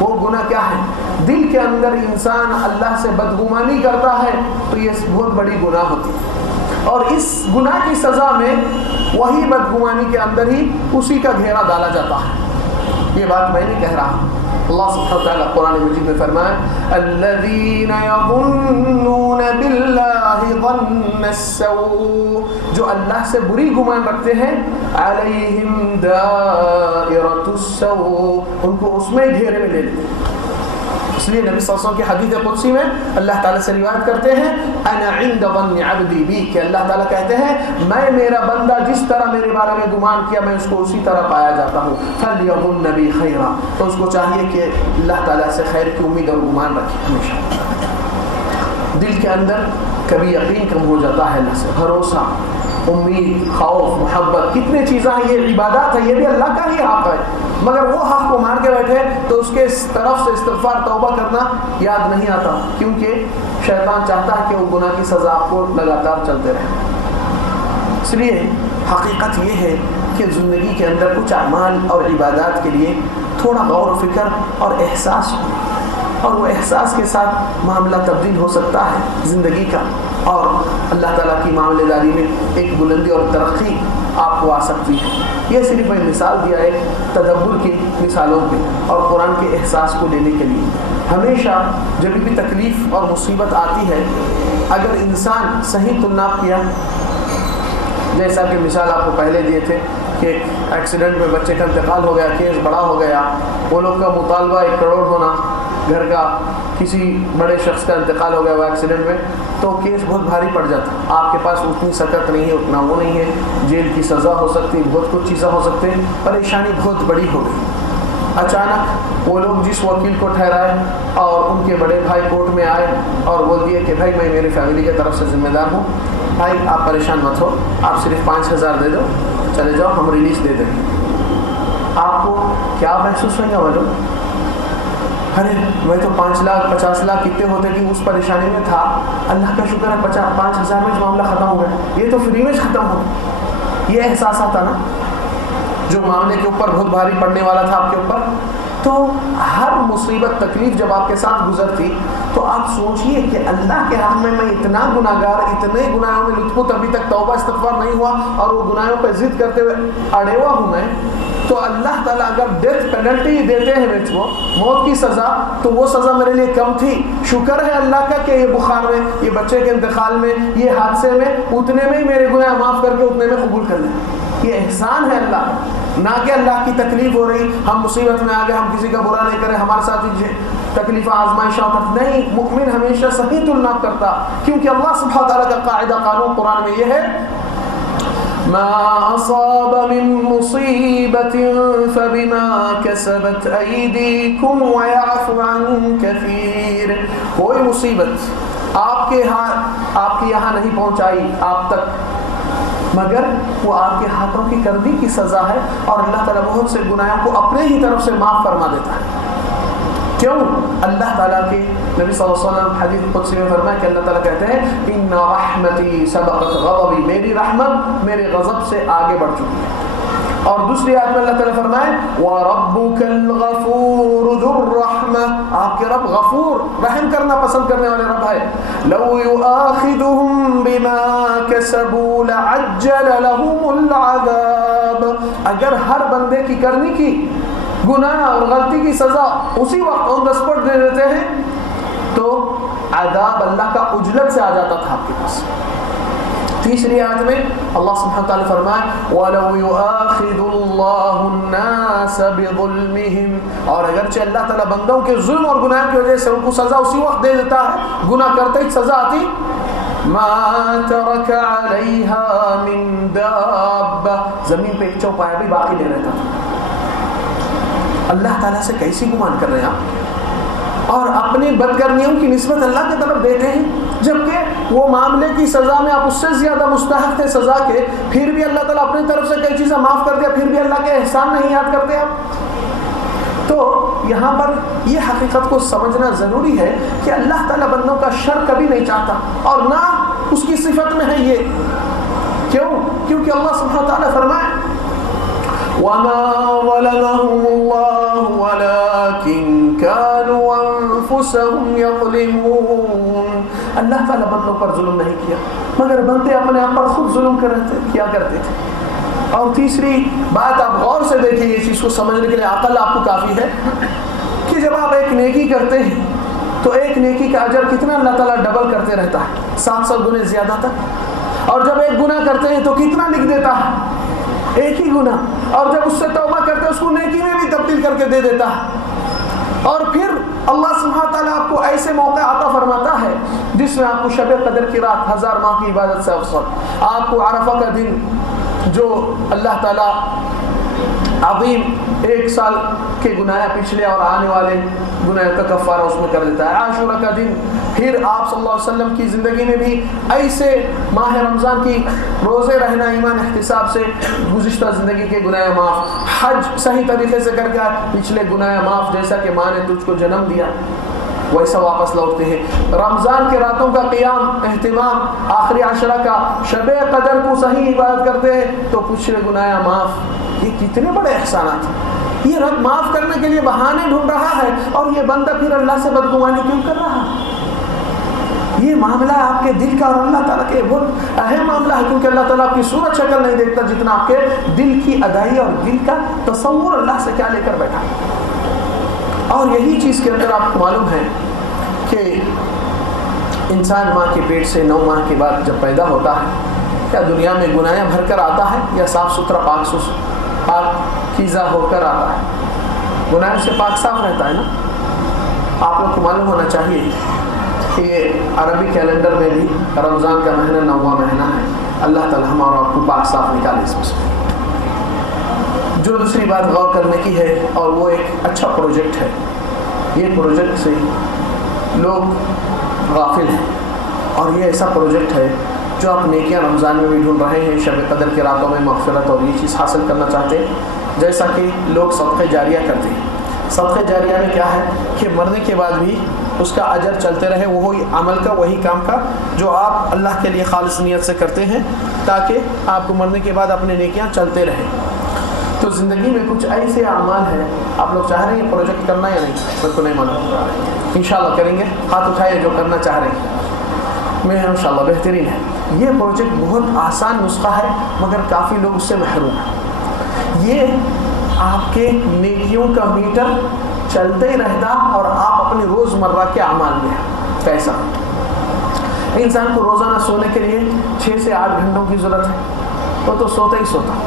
وہ گناہ کیا ہے؟ دل کے اندر انسان اللہ سے بدگمانی کرتا ہے تو یہ بہت بڑی گناہ ہوتی ہے, اور اس گناہ کی سزا میں وہی بدگمانی کے اندر ہی اسی کا گھیرا ڈالا جاتا ہے. یہ بات میں نہیں کہہ رہا, اللہ سبحانہ وتعالیٰ قرآن مجید میں فرمائے الذین یظنون باللہ ظن السوء, جو اللہ سے بری گمان رکھتے ہیں, علیہم دائرۃ السوء, ان کو اس میں گھیرے میں لے لیتے. اس لیے نبی صلی اللہ علیہ وسلم کی حدیث قدسی میں اللہ تعالیٰ سے روایت کرتے ہیں انا عند ظن عبدی بی, کہ اللہ تعالیٰ کہتے ہیں میں میرا بندہ جس طرح میرے بارے میں گمان کیا میں اس کو اسی طرح پایا جاتا ہوں. فلیظن بی خیرا, تو اس کو چاہیے کہ اللہ تعالیٰ سے خیر کی امید اور گمان رکھے ہمیشہ. دل کے اندر کبھی یقین کم ہو جاتا ہے اللہ سے, بھروسہ, امید, خوف, محبت, کتنے چیزیں ہیں. یہ عبادات ہے, یہ بھی اللہ کا ہی حق ہے, مگر وہ حق کو مار کے بیٹھے تو اس کے طرف سے استغفار توبہ کرنا یاد نہیں آتا, کیونکہ شیطان چاہتا ہے کہ وہ گناہ کی سزا آپ کو لگاتار چلتے رہے. اس لیے حقیقت یہ ہے کہ زندگی کے اندر کچھ اعمال اور عبادات کے لیے تھوڑا غور و فکر اور احساس ہو, اور وہ احساس کے ساتھ معاملہ تبدیل ہو سکتا ہے زندگی کا, اور اللہ تعالیٰ کی معاملے داری میں ایک بلندی اور ترقی آپ آپ کو آ سکتی ہے. یہ صرف میں مثال دیا ہے تدبر کی مثالوں پہ اور قرآن کے احساس کو لینے کے لیے. ہمیشہ جب بھی تکلیف اور مصیبت آتی ہے اگر انسان صحیح تناب کیا، جیسا کہ مثال آپ کو پہلے دیے تھے کہ ایکسیڈنٹ میں بچے کا انتقال ہو گیا، کیس بڑا ہو گیا، وہ لوگ کا مطالبہ 1 کروڑ ہونا، گھر کا کسی بڑے شخص کا انتقال ہو گیا وہ ایکسیڈنٹ میں، تو کیس بہت بھاری پڑ جاتا. آپ کے پاس اتنی سکت نہیں ہے، اتنا وہ نہیں ہے، جیل کی سزا ہو سکتی، بہت کچھ چیزیں ہو سکتے ہیں، پریشانی بہت بڑی ہو گئی. اچانک وہ لوگ جس وکیل کو ٹھہرائے اور ان کے بڑے بھائی کورٹ میں آئے اور بول دیے کہ بھائی میں میری فیملی کی طرف سے ذمہ دار ہوں، بھائی آپ پریشان مت ہو، آپ صرف 5,000 دے دو، چلے جاؤ، ہم ریلیز دے دیں گے. آپ کو کیا محسوس ہوگا معلوم؟ ارے میں تو 5 لاکھ 50 لاکھ کتنے ہوتے کہ اس پریشانی میں تھا، اللہ کا شکر ہے 5,000 میں معاملہ ختم ہو گیا، یہ تو فری میں ختم ہو گیا. یہ احساس آتا نا جو معاملے کے اوپر بہت بھاری پڑنے والا تھا آپ کے اوپر. تو ہر مصیبت تکلیف جب آپ کے ساتھ گزرتی تو آپ سوچئے کہ اللہ کے حق میں اتنا گناہگار، اتنے گناہوں میں لطف ابھی تک توبہ استغفار نہیں ہوا اور وہ گناہوں پہ ضد کرتے ہوئے اڑے ہوا ہوں میں. تو اللہ تعالیٰ اگر ڈیتھ پینلٹی دیتے ہیں میرے کو، موت کی سزا، تو وہ سزا میرے لیے کم تھی. شکر ہے اللہ کا کہ یہ بخار میں، یہ بچے کے انتقال میں، یہ حادثے میں، اتنے میں ہی میرے گناہ معاف کر کے اتنے میں قبول کر لیں. یہ احسان ہے اللہ، نہ کہ اللہ کی تکلیف ہو رہی، ہم مصیبت میں آ گئے، ہم کسی کا برا نہیں کریں، ہمارے ساتھ تکلیف آزمائشاں ہوتا. نہیں، مؤمن ہمیشہ صحیح تلنا کرتا، کیونکہ اللہ سبحانہ تعالیٰ کا قاعدہ قانون قرآن میں یہ ہے ما اصاب من مصیبة فبما كسبت ایدیکم ویعفو عن کثیر. کوئی مصیبت آپ کے یہاں نہیں پہنچائی آپ تک، مگر وہ آپ کے ہاتھوں کی کرنی کی سزا ہے، اور اللہ تعالیٰ بہت سے گناہوں کو اپنے ہی طرف سے معاف فرما دیتا ہے. کیوں؟ اللہ تعالیٰ کے نبی صلی اللہ علیہ وسلم حدیث قدسی میں فرمایا کہ اللہ تعالیٰ کہتے ہیں ان رحمتی سبقت غضبی، میری رحمت میرے غضب سے آگے بڑھ چکی ہے. اور دوسری آیت میں اللہ تعالیٰ فرمائے وَرَبُّكَ الْغَفُورُ ذُو الرَّحْمَةِ، آپ کے رب غفور، رحم کرنا پسند کرنے والے رب ہے. لَوْ يُؤَاخِذُهُمْ بِمَا كَسَبُوا لَعَجَّلَ لَهُمُ الْعَذَابَ. اگر ہر بندے کی کرنی کی گناہ اور غلطی کی سزا اسی وقت آن دا اسپاٹ دے دیتے ہیں تو عذاب اللہ کا عجلت سے آ جاتا تھا آپ کے پاس. تیسری آیت میں اللہ سبحانہ تعالیٰ فرمائے وَلَوْ يُؤَاخِذُ اللَّهُ النَّاسَ بِظُلْمِهِمْ، اور اگرچہ اللہ تعالیٰ بندوں کے ظلم اور گناہ کی وجہ سے ان کو سزا اسی وقت دے دیتا ہے، گناہ کرتے ہی سزا آتی، مَا تَرَكَ عَلَيْهَا مِن دَابَّةٍ، زمین پہ ایک چوپایا بھی باقی نہیں رہتا تھا. اللہ تعالیٰ سے کیسی گمان کر رہے ہیں آپ، اور اپنی بدکرمیوں کی نسبت اللہ کی طرف دیتے ہیں، جبکہ وہ معاملے کی سزا میں آپ اس سے زیادہ مستحق تھے سزا کے، پھر بھی اللہ تعالیٰ اپنی طرف سے کئی چیزیں معاف کر دیا، پھر بھی اللہ کے احسان نہیں یاد کرتے آپ. تو یہاں پر یہ حقیقت کو سمجھنا ضروری ہے کہ اللہ تعالیٰ بندوں کا شر کبھی نہیں چاہتا، اور نہ اس کی صفت میں ہے یہ. کیوں؟ کیونکہ اللہ سبحانہ تعالیٰ فرمائے وَمَا ظَلَمَهُمُ اللَّهُ وَلَكِنْ كَانُوا أَنفُسَهُمْ يَظْلِمُونَ. اللہ تعالیٰ بندوں پر ظلم نہیں کیا، مگر بندے اپنے آپ پر خود ظلم کیا کرتے تھے. اور تیسری بات آپ غور سے دیکھیں، یہ چیز کو سمجھنے کے لیے عقل آپ کو کافی ہے کہ جب آپ ایک نیکی کرتے ہیں تو ایک نیکی کا اجر کتنا اللہ تعالیٰ ڈبل کرتے رہتا ہے، 700 گنے زیادہ تک. اور جب ایک گناہ کرتے ہیں تو کتنا لکھ دیتا ہے، ایک ہی گناہ، اور جب اس سے توبہ کرتے ہیں اس کو نیکی میں بھی تبدیل کر کے دے دیتا ہے. اور پھر اللہ سبحانہ تعالیٰ آپ کو ایسے موقع عطا فرماتا ہے جس میں آپ کو شب قدر کی رات 1000 ماہ کی عبادت سے افضل، آپ کو عرفہ کا دن جو اللہ تعالیٰ عظیم 1 سال کے گناہ پچھلے اور آنے والے گناہ کا کفارہ اس میں کر دیتا ہے. عاشورہ کا دن، پھر آپ صلی اللہ علیہ وسلم کی زندگی میں بھی ایسے ماہ رمضان کی روزے رہنا ایمان احتساب سے گزشتہ زندگی کے گناہ معاف، حج صحیح طریقے سے کر کے پچھلے گناہ معاف، جیسا کہ ماں نے تجھ کو جنم دیا ویسا واپس لوٹتے ہیں. رمضان کے راتوں کا قیام اہتمام، آخری عشرہ کا، شب قدر کو صحیح عبادت کرتے ہیں تو پچھلے گناہ معاف. یہ کتنے بڑے احسانات ہیں. یہ رب معاف کرنے کے لیے بہانے ڈھونڈ رہا ہے، اور یہ بندہ پھر اللہ سے بدگمانی کیوں کر رہا ہے؟ یہ معاملہ آپ کے دل کا اور اللہ تعالیٰ کے بہت اہم معاملہ ہے، کیونکہ اللہ تعالیٰ آپ کی صورت شکل نہیں دیکھتا جتنا آپ کے دل کی ادائی اور دل کا تصور اللہ سے کیا لے کر بیٹھا. اور یہی چیز کے اندر آپ کو معلوم ہے کہ انسان ماں کے پیٹ سے 9 ماہ کے بعد جب پیدا ہوتا ہے، کیا دنیا میں گناہ بھر کر آتا ہے یا صاف ستھرا پاکیزہ ہو کر آتا ہے؟ گناہ سے پاک صاف رہتا ہے نا. آپ لوگ کو معلوم ہونا چاہیے کہ عربی کیلنڈر میں بھی رمضان کا مہینہ 9واں مہینہ ہے. اللہ تعالیٰ ہم اور آپ کو پاک صاف نکالے اس میں سے. جو دوسری بات غور کرنے کی ہے، اور وہ ایک اچھا پروجیکٹ ہے، یہ پروجیکٹ سے لوگ غافل ہیں، اور یہ ایسا پروجیکٹ ہے جو آپ نیکیاں رمضان میں بھی ڈھونڈ رہے ہیں، شب قدر کے راتوں میں مغفرت اور یہ چیز حاصل کرنا چاہتے ہیں. جیسا کہ لوگ صدقہ جاریہ کرتے ہیں. صدقہ جاریہ میں کیا ہے کہ مرنے کے بعد بھی اس کا اجر چلتے رہے، وہی عمل کا، وہی کام کا جو آپ اللہ کے لیے خالص نیت سے کرتے ہیں، تاکہ آپ کو مرنے کے بعد اپنے نیکیاں چلتے رہیں. تو زندگی میں کچھ ایسے اعمال ہیں، آپ لوگ چاہ رہے ہیں یہ پروجیکٹ کرنا یا نہیں؟ میرے کو نہیں معلوم، انشاءاللہ کریں گے. ہاتھ اٹھائے جو کرنا چاہ رہے ہیں. میں انشاءاللہ بہترین ہے. یہ پروجیکٹ بہت آسان نسخہ ہے، مگر کافی لوگ اس سے محروم ہیں. یہ آپ کے نیکیوں کا میٹر چلتے ہی رہتا، اور آپ اپنے روزمرہ کے اعمال میں ہیں. کیسا؟ انسان کو روزانہ سونے کے لیے 6 سے 8 گھنٹوں کی ضرورت ہے، وہ تو سوتا ہی سوتا.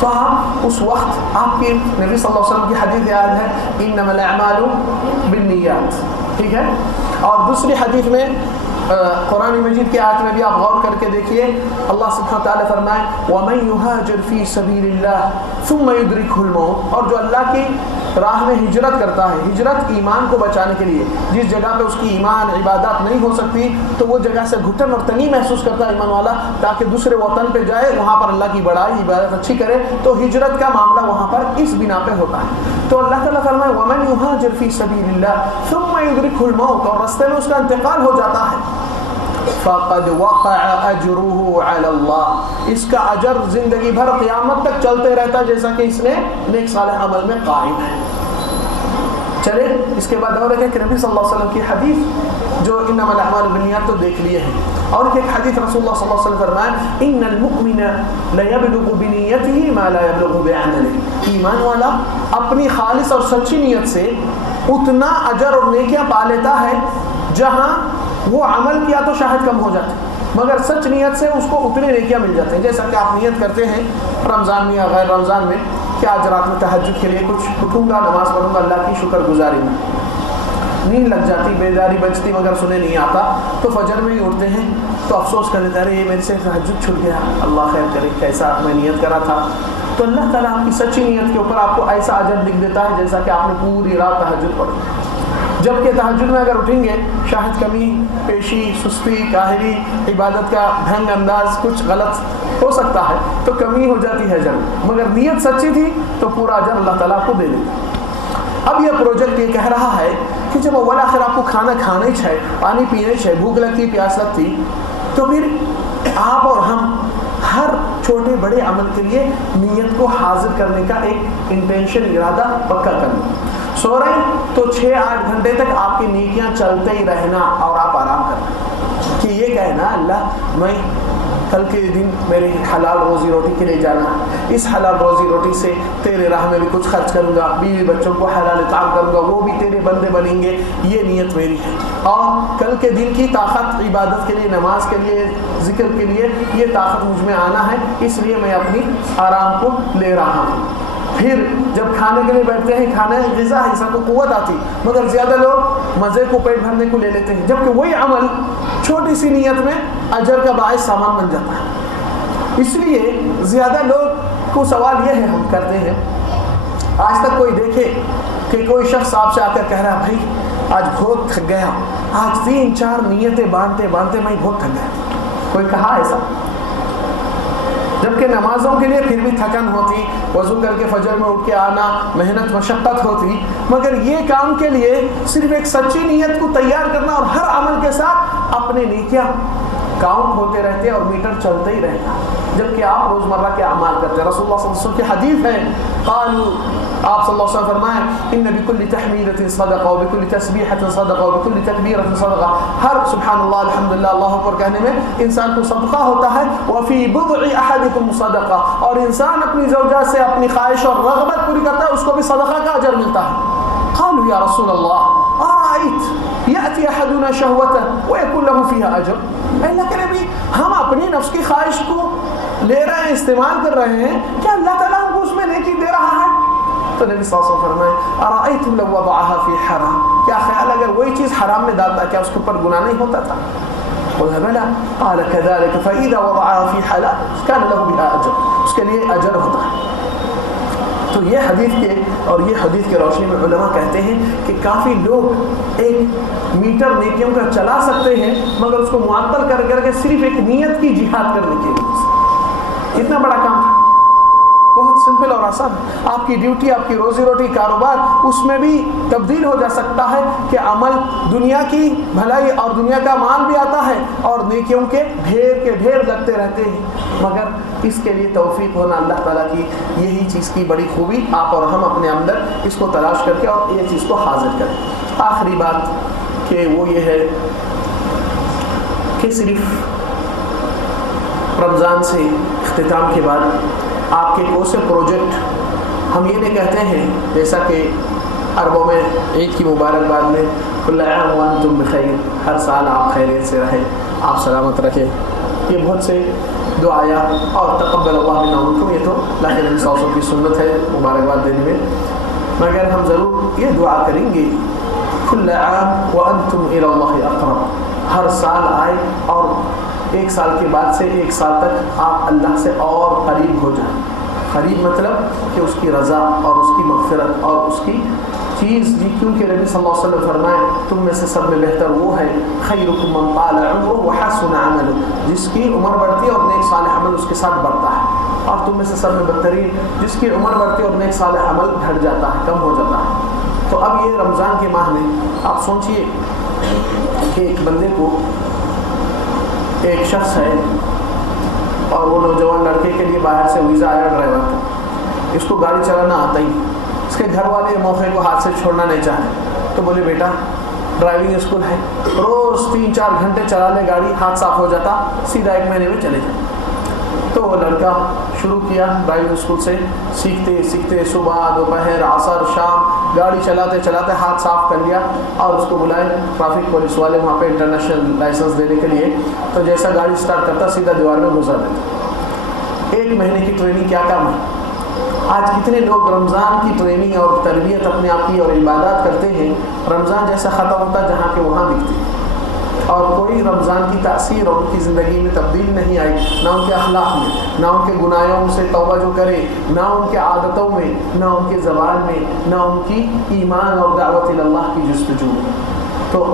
تو آپ اس وقت، آپ کی نبی صلی اللہ علیہ وسلم کی حدیث یاد ہے، انما الاعمال بالنیات، ٹھیک ہے. اور دوسری حدیث میں قرآن مجید کی آیت میں بھی آپ غور کر کے دیکھیے، اللہ سبحانہ تعالیٰ فرمائے وَمَن يُهَاجِرْ فِي سَبِيلِ اللَّهِ ثُمَّ يُدْرِكْهُ الْمَوْتُ. اور جو اللہ کی راہ میں ہجرت کرتا ہے، ہجرت ایمان کو بچانے کے لیے، جس جگہ پہ اس کی ایمان عبادات نہیں ہو سکتی، تو وہ جگہ سے گھٹن اور تنگی محسوس کرتا ہے ایمان والا، تاکہ دوسرے وطن پہ جائے، وہاں پر اللہ کی بڑائی عبادت اچھی کرے. تو ہجرت کا معاملہ وہاں پر اس بنا پہ ہوتا ہے. تو اللہ تعالیٰ فرمائے وَمَن يُهَاجِرْ فِي سَبِيلِ اللَّهِ ثُمَّ يُدْرِكْهُ الْمَوْتُ، اور رستے میں اس کا انتقال ہو جاتا ہے، فَقَدْ وَقَعَ أَجْرُهُ عَلَى اللَّهِ، اس کا اجر زندگی بھر قیامت تک چلتے رہتا، جیسا کہ اس نے نیک صالح عمل میں قائم ہے. چلے اس کے بعد اور ایک نبی صلی اللہ علیہ وسلم کی حدیث جو انما الاعمال بالنیات تو دیکھ لیے ہیں، اور ایک حدیث رسول اللہ صلی اللہ علیہ وسلم فرمایا ان المؤمن ليبلغ بنیته ما لا يبلغ بعمله. ایمان والا اپنی خالص اور سچی نیت سے اتنا اجر اور نیکیاں پا لیتا ہے جہاں وہ عمل کیا تو شاید کم ہو جاتے، مگر سچ نیت سے اس کو اتنے نیکیاں مل جاتے ہیں. جیسا کہ آپ نیت کرتے ہیں رمضان میں یا غیر رمضان میں کہ آج رات میں تہجد کے لیے کچھ اٹھوں گا، نماز پڑھوں گا اللہ کی شکر گزاری میں. نیند لگ جاتی، بیداری بجتی، مگر سنے نہیں آتا، تو فجر میں ہی اٹھتے ہیں تو افسوس کر لیتے ہیں یہ میرے سے تہجد چھوٹ گیا، اللہ خیر کرے، کیسا میں نیت کرا تھا. تو اللہ تعالیٰ آپ کی سچی نیت کے اوپر آپ کو ایسا اجر لکھ دیتا ہے جیسا کہ آپ نے پوری رات تہجد پڑھی. جبکہ تہجد میں اگر اٹھیں گے شاید کمی پیشی، سستی، کاہلی، عبادت کا ڈھنگ انداز کچھ غلط ہو سکتا ہے تو کمی ہو جاتی ہے اجر، مگر نیت سچی تھی تو پورا اجر اللہ تعالیٰ آپ کو دے دیتا. اب یہ پروجیکٹ یہ کہہ رہا ہے کہ جب اول آخر آپ کو کھانا کھانا ہی چاہے، پانی پینے چاہے، بھوک لگتی، پیاس لگتی، تو پھر آپ اور ہم ہر چھوٹے بڑے عمل کے لیے نیت کو حاضر کرنے کا ایک انٹینشن، ارادہ پکا کرنا. سو رہے ہیں تو 6-8 گھنٹے تک آپ کی نیکیاں چلتے ہی رہنا، اور آپ آرام کرنا کہ یہ کہنا اللہ میں کل کے دن میرے حلال روزی روٹی کے لیے جانا، اس حلال روزی روٹی سے تیرے راہ میں بھی کچھ خرچ کروں گا، بیوی بچوں کو حلال اطعام کروں گا، وہ بھی تیرے بندے بنیں گے. یہ نیت میری ہے، اور کل کے دن کی طاقت عبادت کے لیے، نماز کے لیے، ذکر کے لیے، یہ طاقت مجھ میں آنا ہے، اس لیے میں اپنی آرام کو لے رہا ہوں. پھر جب کھانے کے لیے بیٹھتے ہیں، کھانا غذا ہے، انسان کو قوت آتی، مگر زیادہ لوگ مزے کو پیٹ بھرنے کو لے لیتے ہیں، جبکہ وہی عمل چھوٹی سی نیت میں اجر کا باعث سامان بن جاتا ہے. اس لیے زیادہ لوگ کو سوال یہ ہے، ہم کرتے ہیں، آج تک کوئی دیکھے کہ کوئی شخص آپ سے آ کر کہہ رہا بھائی آج بہت تھک گیا، آج 3-4 نیتیں باندھتے باندھتے میں بہت تھک گیا؟ کوئی کہا ایسا؟ جبکہ نمازوں کے لیے پھر بھی تھکن ہوتی، وضو کر کے فجر میں اٹھ کے آنا، محنت مشقت ہوتی، مگر یہ کام کے لیے صرف ایک سچی نیت کو تیار کرنا، اور ہر عمل کے ساتھ اپنے نیکیاں کاؤنٹ ہوتے رہتے اور میٹر چلتے ہی رہتا، جبکہ آپ روزمرہ کے اعمال کرتے. رسول اللہ صلی اللہ علیہ وسلم کی حدیث ہے قالوا آپ صلی اللہ علیہ وسلم فرمائیں ان بكل تحمیدۃ صدقہ وبكل تسبیحۃ صدقہ وبكل تکبیرۃ صدقہ، ہر سبحان اللہ الحمدللہ اللہ اکبر کہنے میں انسان کو صدقہ ہوتا ہے. وفی بضع احدکم صدقہ، اور انسان اپنی زوجہ سے اپنی خواہش اور رغبت پوری کرتا ہے اس کو بھی صدقہ کا اجر ملتا ہے. قالوا یا رسول اللہ ارأیت یأتی احدنا شہوته ویکون له فیها اجر، اللہ کے نبی ہم اپنی نفس کی خواہش کو لے رہے ہیں، استعمال کر رہے ہیں، کیا اللہ تعالیٰ ہم کو اس میں نیکی دے رہا ہے؟ تو نبی صلی اللہ علیہ وسلم فرمائے ارأیتم لو وضعها فی حرام، کیا خیال اگر وہی چیز حرام میں ڈالتا کیا اس کے اوپر گناہ نہیں ہوتا تھا؟ قال بلى قال كذلك فإذا وضعها في حلال كان له بها أجر، اس کے لیے اجر ہوتا ہے. تو یہ حدیث کے اور یہ حدیث کے روشنی میں علماء کہتے ہیں کہ کافی لوگ ایک میٹر نیکیوں کا چلا سکتے ہیں مگر اس کو معطل کر کر کے صرف ایک نیت کی جہاد کرنے کے لیے. کتنا بڑا کام ہے، بہت سمپل اور آسان. آپ کی ڈیوٹی، آپ کی روزی روٹی، کاروبار، اس میں بھی تبدیل ہو جا سکتا ہے کہ عمل دنیا کی بھلائی اور دنیا کا مال بھی آتا ہے اور نیکیوں کے ڈھیر لگتے رہتے ہیں، مگر اس کے لیے توفیق ہونا اللہ تعالیٰ کی یہی چیز کی بڑی خوبی. آپ اور ہم اپنے اندر اس کو تلاش کر کے اور یہ چیز کو حاضر کریں. آخری بات کہ وہ یہ ہے کہ صرف رمضان سے اختتام کے بعد آپ کے کون سے پروجیکٹ، ہم یہ نہیں کہتے ہیں جیسا کہ عربوں میں عید کی مبارکباد میں کل عام وانتم بخیر، ہر سال آپ خیریت سے رہیں، آپ سلامت رکھیں، یہ بہت سے دعایا اور تقبل اللہ منا منکم، یہ تو اللہ کے نبی صلی اللہ علیہ وسلم کی سنت ہے مبارکباد دینے میں. مگر ہم ضرور یہ دعا کریں گے کل عام وانتم الی اللہ اقرب، ہر سال آئے اور ایک سال کے بعد سے ایک سال تک آپ اللہ سے اور قریب ہو جائیں. قریب مطلب کہ اس کی رضا اور اس کی مغفرت اور اس کی چیز جی، کیونکہ نبی صلی اللہ علیہ وسلم فرمائے تم میں سے سب میں بہتر وہ ہے خیرکم من طال عمرہ وحسن عملہ، جس کی عمر بڑھتی ہے اور نیک صالح عمل اس کے ساتھ بڑھتا ہے، اور تم میں سے سب میں بدترین جس کی عمر بڑھتی ہے اور نیک صالح عمل گھٹ جاتا ہے، کم ہو جاتا ہے. تو اب یہ رمضان کے ماہ میں آپ سوچئے کہ ایک بندے کو، ایک شخص ہے اور وہ نوجوان لڑکے کے لیے باہر سے ویزا آیا ڈرائیور کا، اس کو گاڑی چلانا آتا ہی، اس کے گھر والے موقع کو ہاتھ سے چھوڑنا نہیں چاہتے، تو بولے بیٹا ڈرائیونگ اسکول ہے، روز 3-4 گھنٹے چلا لے گاڑی، ہاتھ صاف ہو جاتا، سیدھا 1 مہینے میں چلے جائے. تو وہ لڑکا شروع کیا ڈرائیونگ اسکول سے، سیکھتے صبح دوپہر عصر شام گاڑی چلاتے چلاتے ہاتھ صاف کر لیا، اور اس کو بلائے ٹریفک پولیس والے وہاں پہ انٹرنیشنل لائسنس دینے کے لیے. تو جیسا گاڑی سٹارٹ کرتا سیدھا دیوار میں گھسا دیتا. 1 مہینے کی ٹریننگ کیا کام ہے؟ آج کتنے لوگ رمضان کی ٹریننگ اور تربیت اپنے آپ کی اور عبادات کرتے ہیں، رمضان جیسا ختم ہوتا جہاں کے وہاں دکھتے، اور کوئی رمضان کی تاثیر اور ان کی زندگی میں تبدیل نہیں آئی، نہ ان کے اخلاق میں، نہ ان کے گناہوں سے توبہ جو کرے، نہ ان کے عادتوں میں، نہ ان کے زبان میں، نہ ان کی ایمان اور دعوت اللہ کی جستجو میں. تو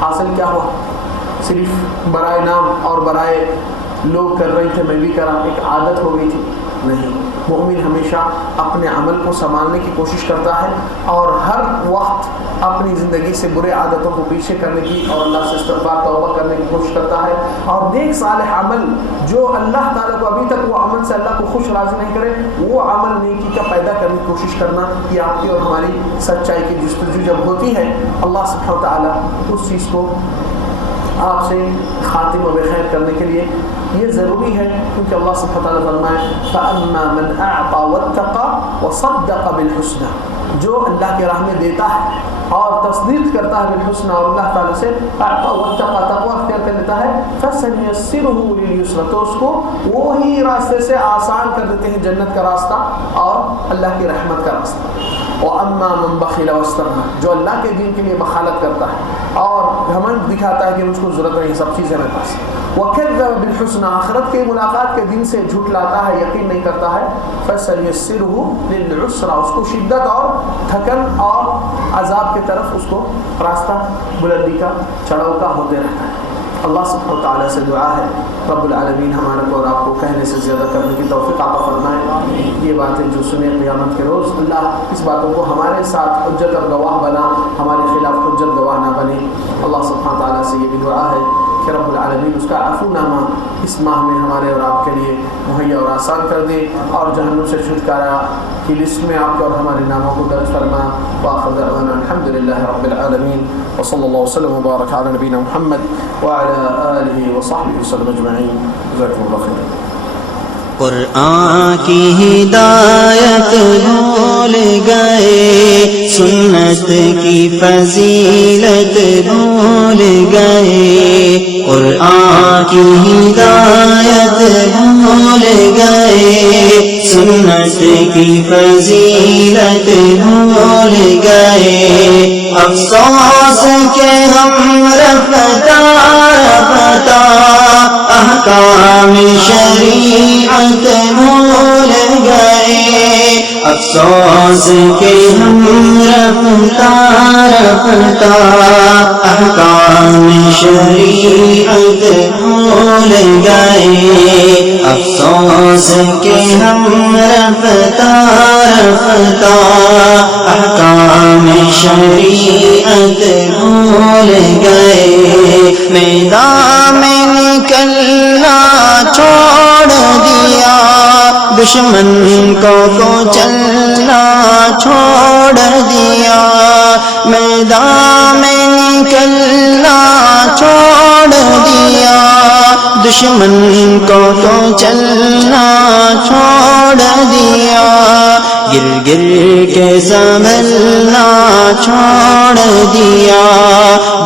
حاصل کیا ہوا؟ صرف برائے نام اور برائے لوگ کر رہے تھے میں بھی کرا، ایک عادت ہو گئی تھی؟ نہیں. مومن ہمیشہ اپنے عمل کو سنبھالنے کی کوشش کرتا ہے اور ہر وقت اپنی زندگی سے برے عادتوں کو پیچھے کرنے کی اور اللہ سے استغفار توبہ کرنے کی کوشش کرتا ہے، اور نیک صالح عمل جو اللہ تعالیٰ کو ابھی تک وہ عمل سے اللہ کو خوش راضی نہیں کرے، وہ عمل نیکی کا پیدا کرنے کی کوشش کرنا، یہ آپ کی اور ہماری سچائی کی جستجو جب ہوتی ہے، اللہ سبحانہ و تعالیٰ اس چیز کو آپ سے خاتم و بخیر کرنے کے لیے یہ ضروری ہے، کیونکہ اللہ سبحانہ و تعالیٰ فرمائے فَأَمَّا مَنْ أَعْطَى وَاتَّقَى وَصَدَّقَ بِالْحُسْنَى، جو اللہ کے راہ میں دیتا ہے اور تصدیق کرتا ہے بالحسنى اور اللہ تعالیٰ سے اعطى واتقى تقوی اختیار کر لیتا ہے، فَسَنُيَسِّرُهُ لِلْيُسْرَى، تو اس کو وہی راستے سے آسان کر دیتے ہیں، جنت کا راستہ اور اللہ کی رحمت کا راستہ. وَأَمَّا مَنْ بَخِلَ وَاسْتَغْنَى، جو اللہ کے دین کے لیے بخالت کرتا ہے اور گھمنڈ دکھاتا ہے کہ مجھ کو ضرورت نہیں، سب چیزیں میرے پاس. وَكَذَّبَ بِالْحُسْنَى، آخرت کے ملاقات کے دن سے جھٹلاتا ہے، یقین نہیں کرتا ہے، فَسَنُيَسِّرُهُ لِلْعُسْرَى، اس کو شدت اور تھکن اور عذاب کی طرف اس کو راستہ بلندی کا چڑھاؤ کا ہوتے رہتا ہے. اللہ سبحانہ و تعالیٰ سے دعا ہے رب العالمین ہمارے کو اور آپ کو کہنے سے زیادہ کرنے کی توفیق عطا فرمائے. یہ باتیں جو سنے قیامت کے روز، اللہ اس باتوں کو ہمارے ساتھ حجت اور گواہ بنا، ہمارے خلاف حجت گواہ نہ بنے. اللہ سبحانہ و تعالیٰ سے یہ بھی دعا ہے کہ کہ رب العالمین اس کا عفو نامہ اس ماہ میں ہمارے اور آپ کے لیے مہیا اور آسان کر دے، اور جہنم سے چھٹکارا کی لسٹ میں آپ کے اور ہمارے ناموں کو درج فرما۔ وآخر دعوانا الحمد للہ رب العالمین، وصلی اللہ وسلم وبارک علی نبینا محمد وعلی آلہ وصحبہ وسلم اجمعین۔ جزاکم اللہ خیر۔ قرآن کی ہدایت بھول گئے، سنت کی فضیلت بھول گئے، قرآن کی ہدایت بھول گئے، سنت کی فضیلت بھول گئے، افسوس کہ ہم رفتہ رفتہ احکام شریعت بھول گئے، افسوس کہ ہم رفتہ رفتہ احکام شریعت بھول گئے، افسوس کہ ہم رفتہ رفتہ احکام شریعت بھول گئے، میدان میں نکلنا چھوڑ دیا، دشمن کو چلنا چھوڑ دیا، میدان میں نکلنا چھوڑ دیا، دشمن کو چلنا چھوڑ دیا، گر گر کے سنبھلنا چھوڑ دیا،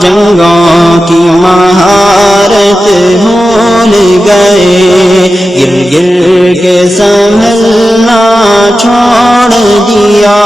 جنگوں کی مہارت بھول گئے، گر گر کے سنبھلنا چھوڑ دیا۔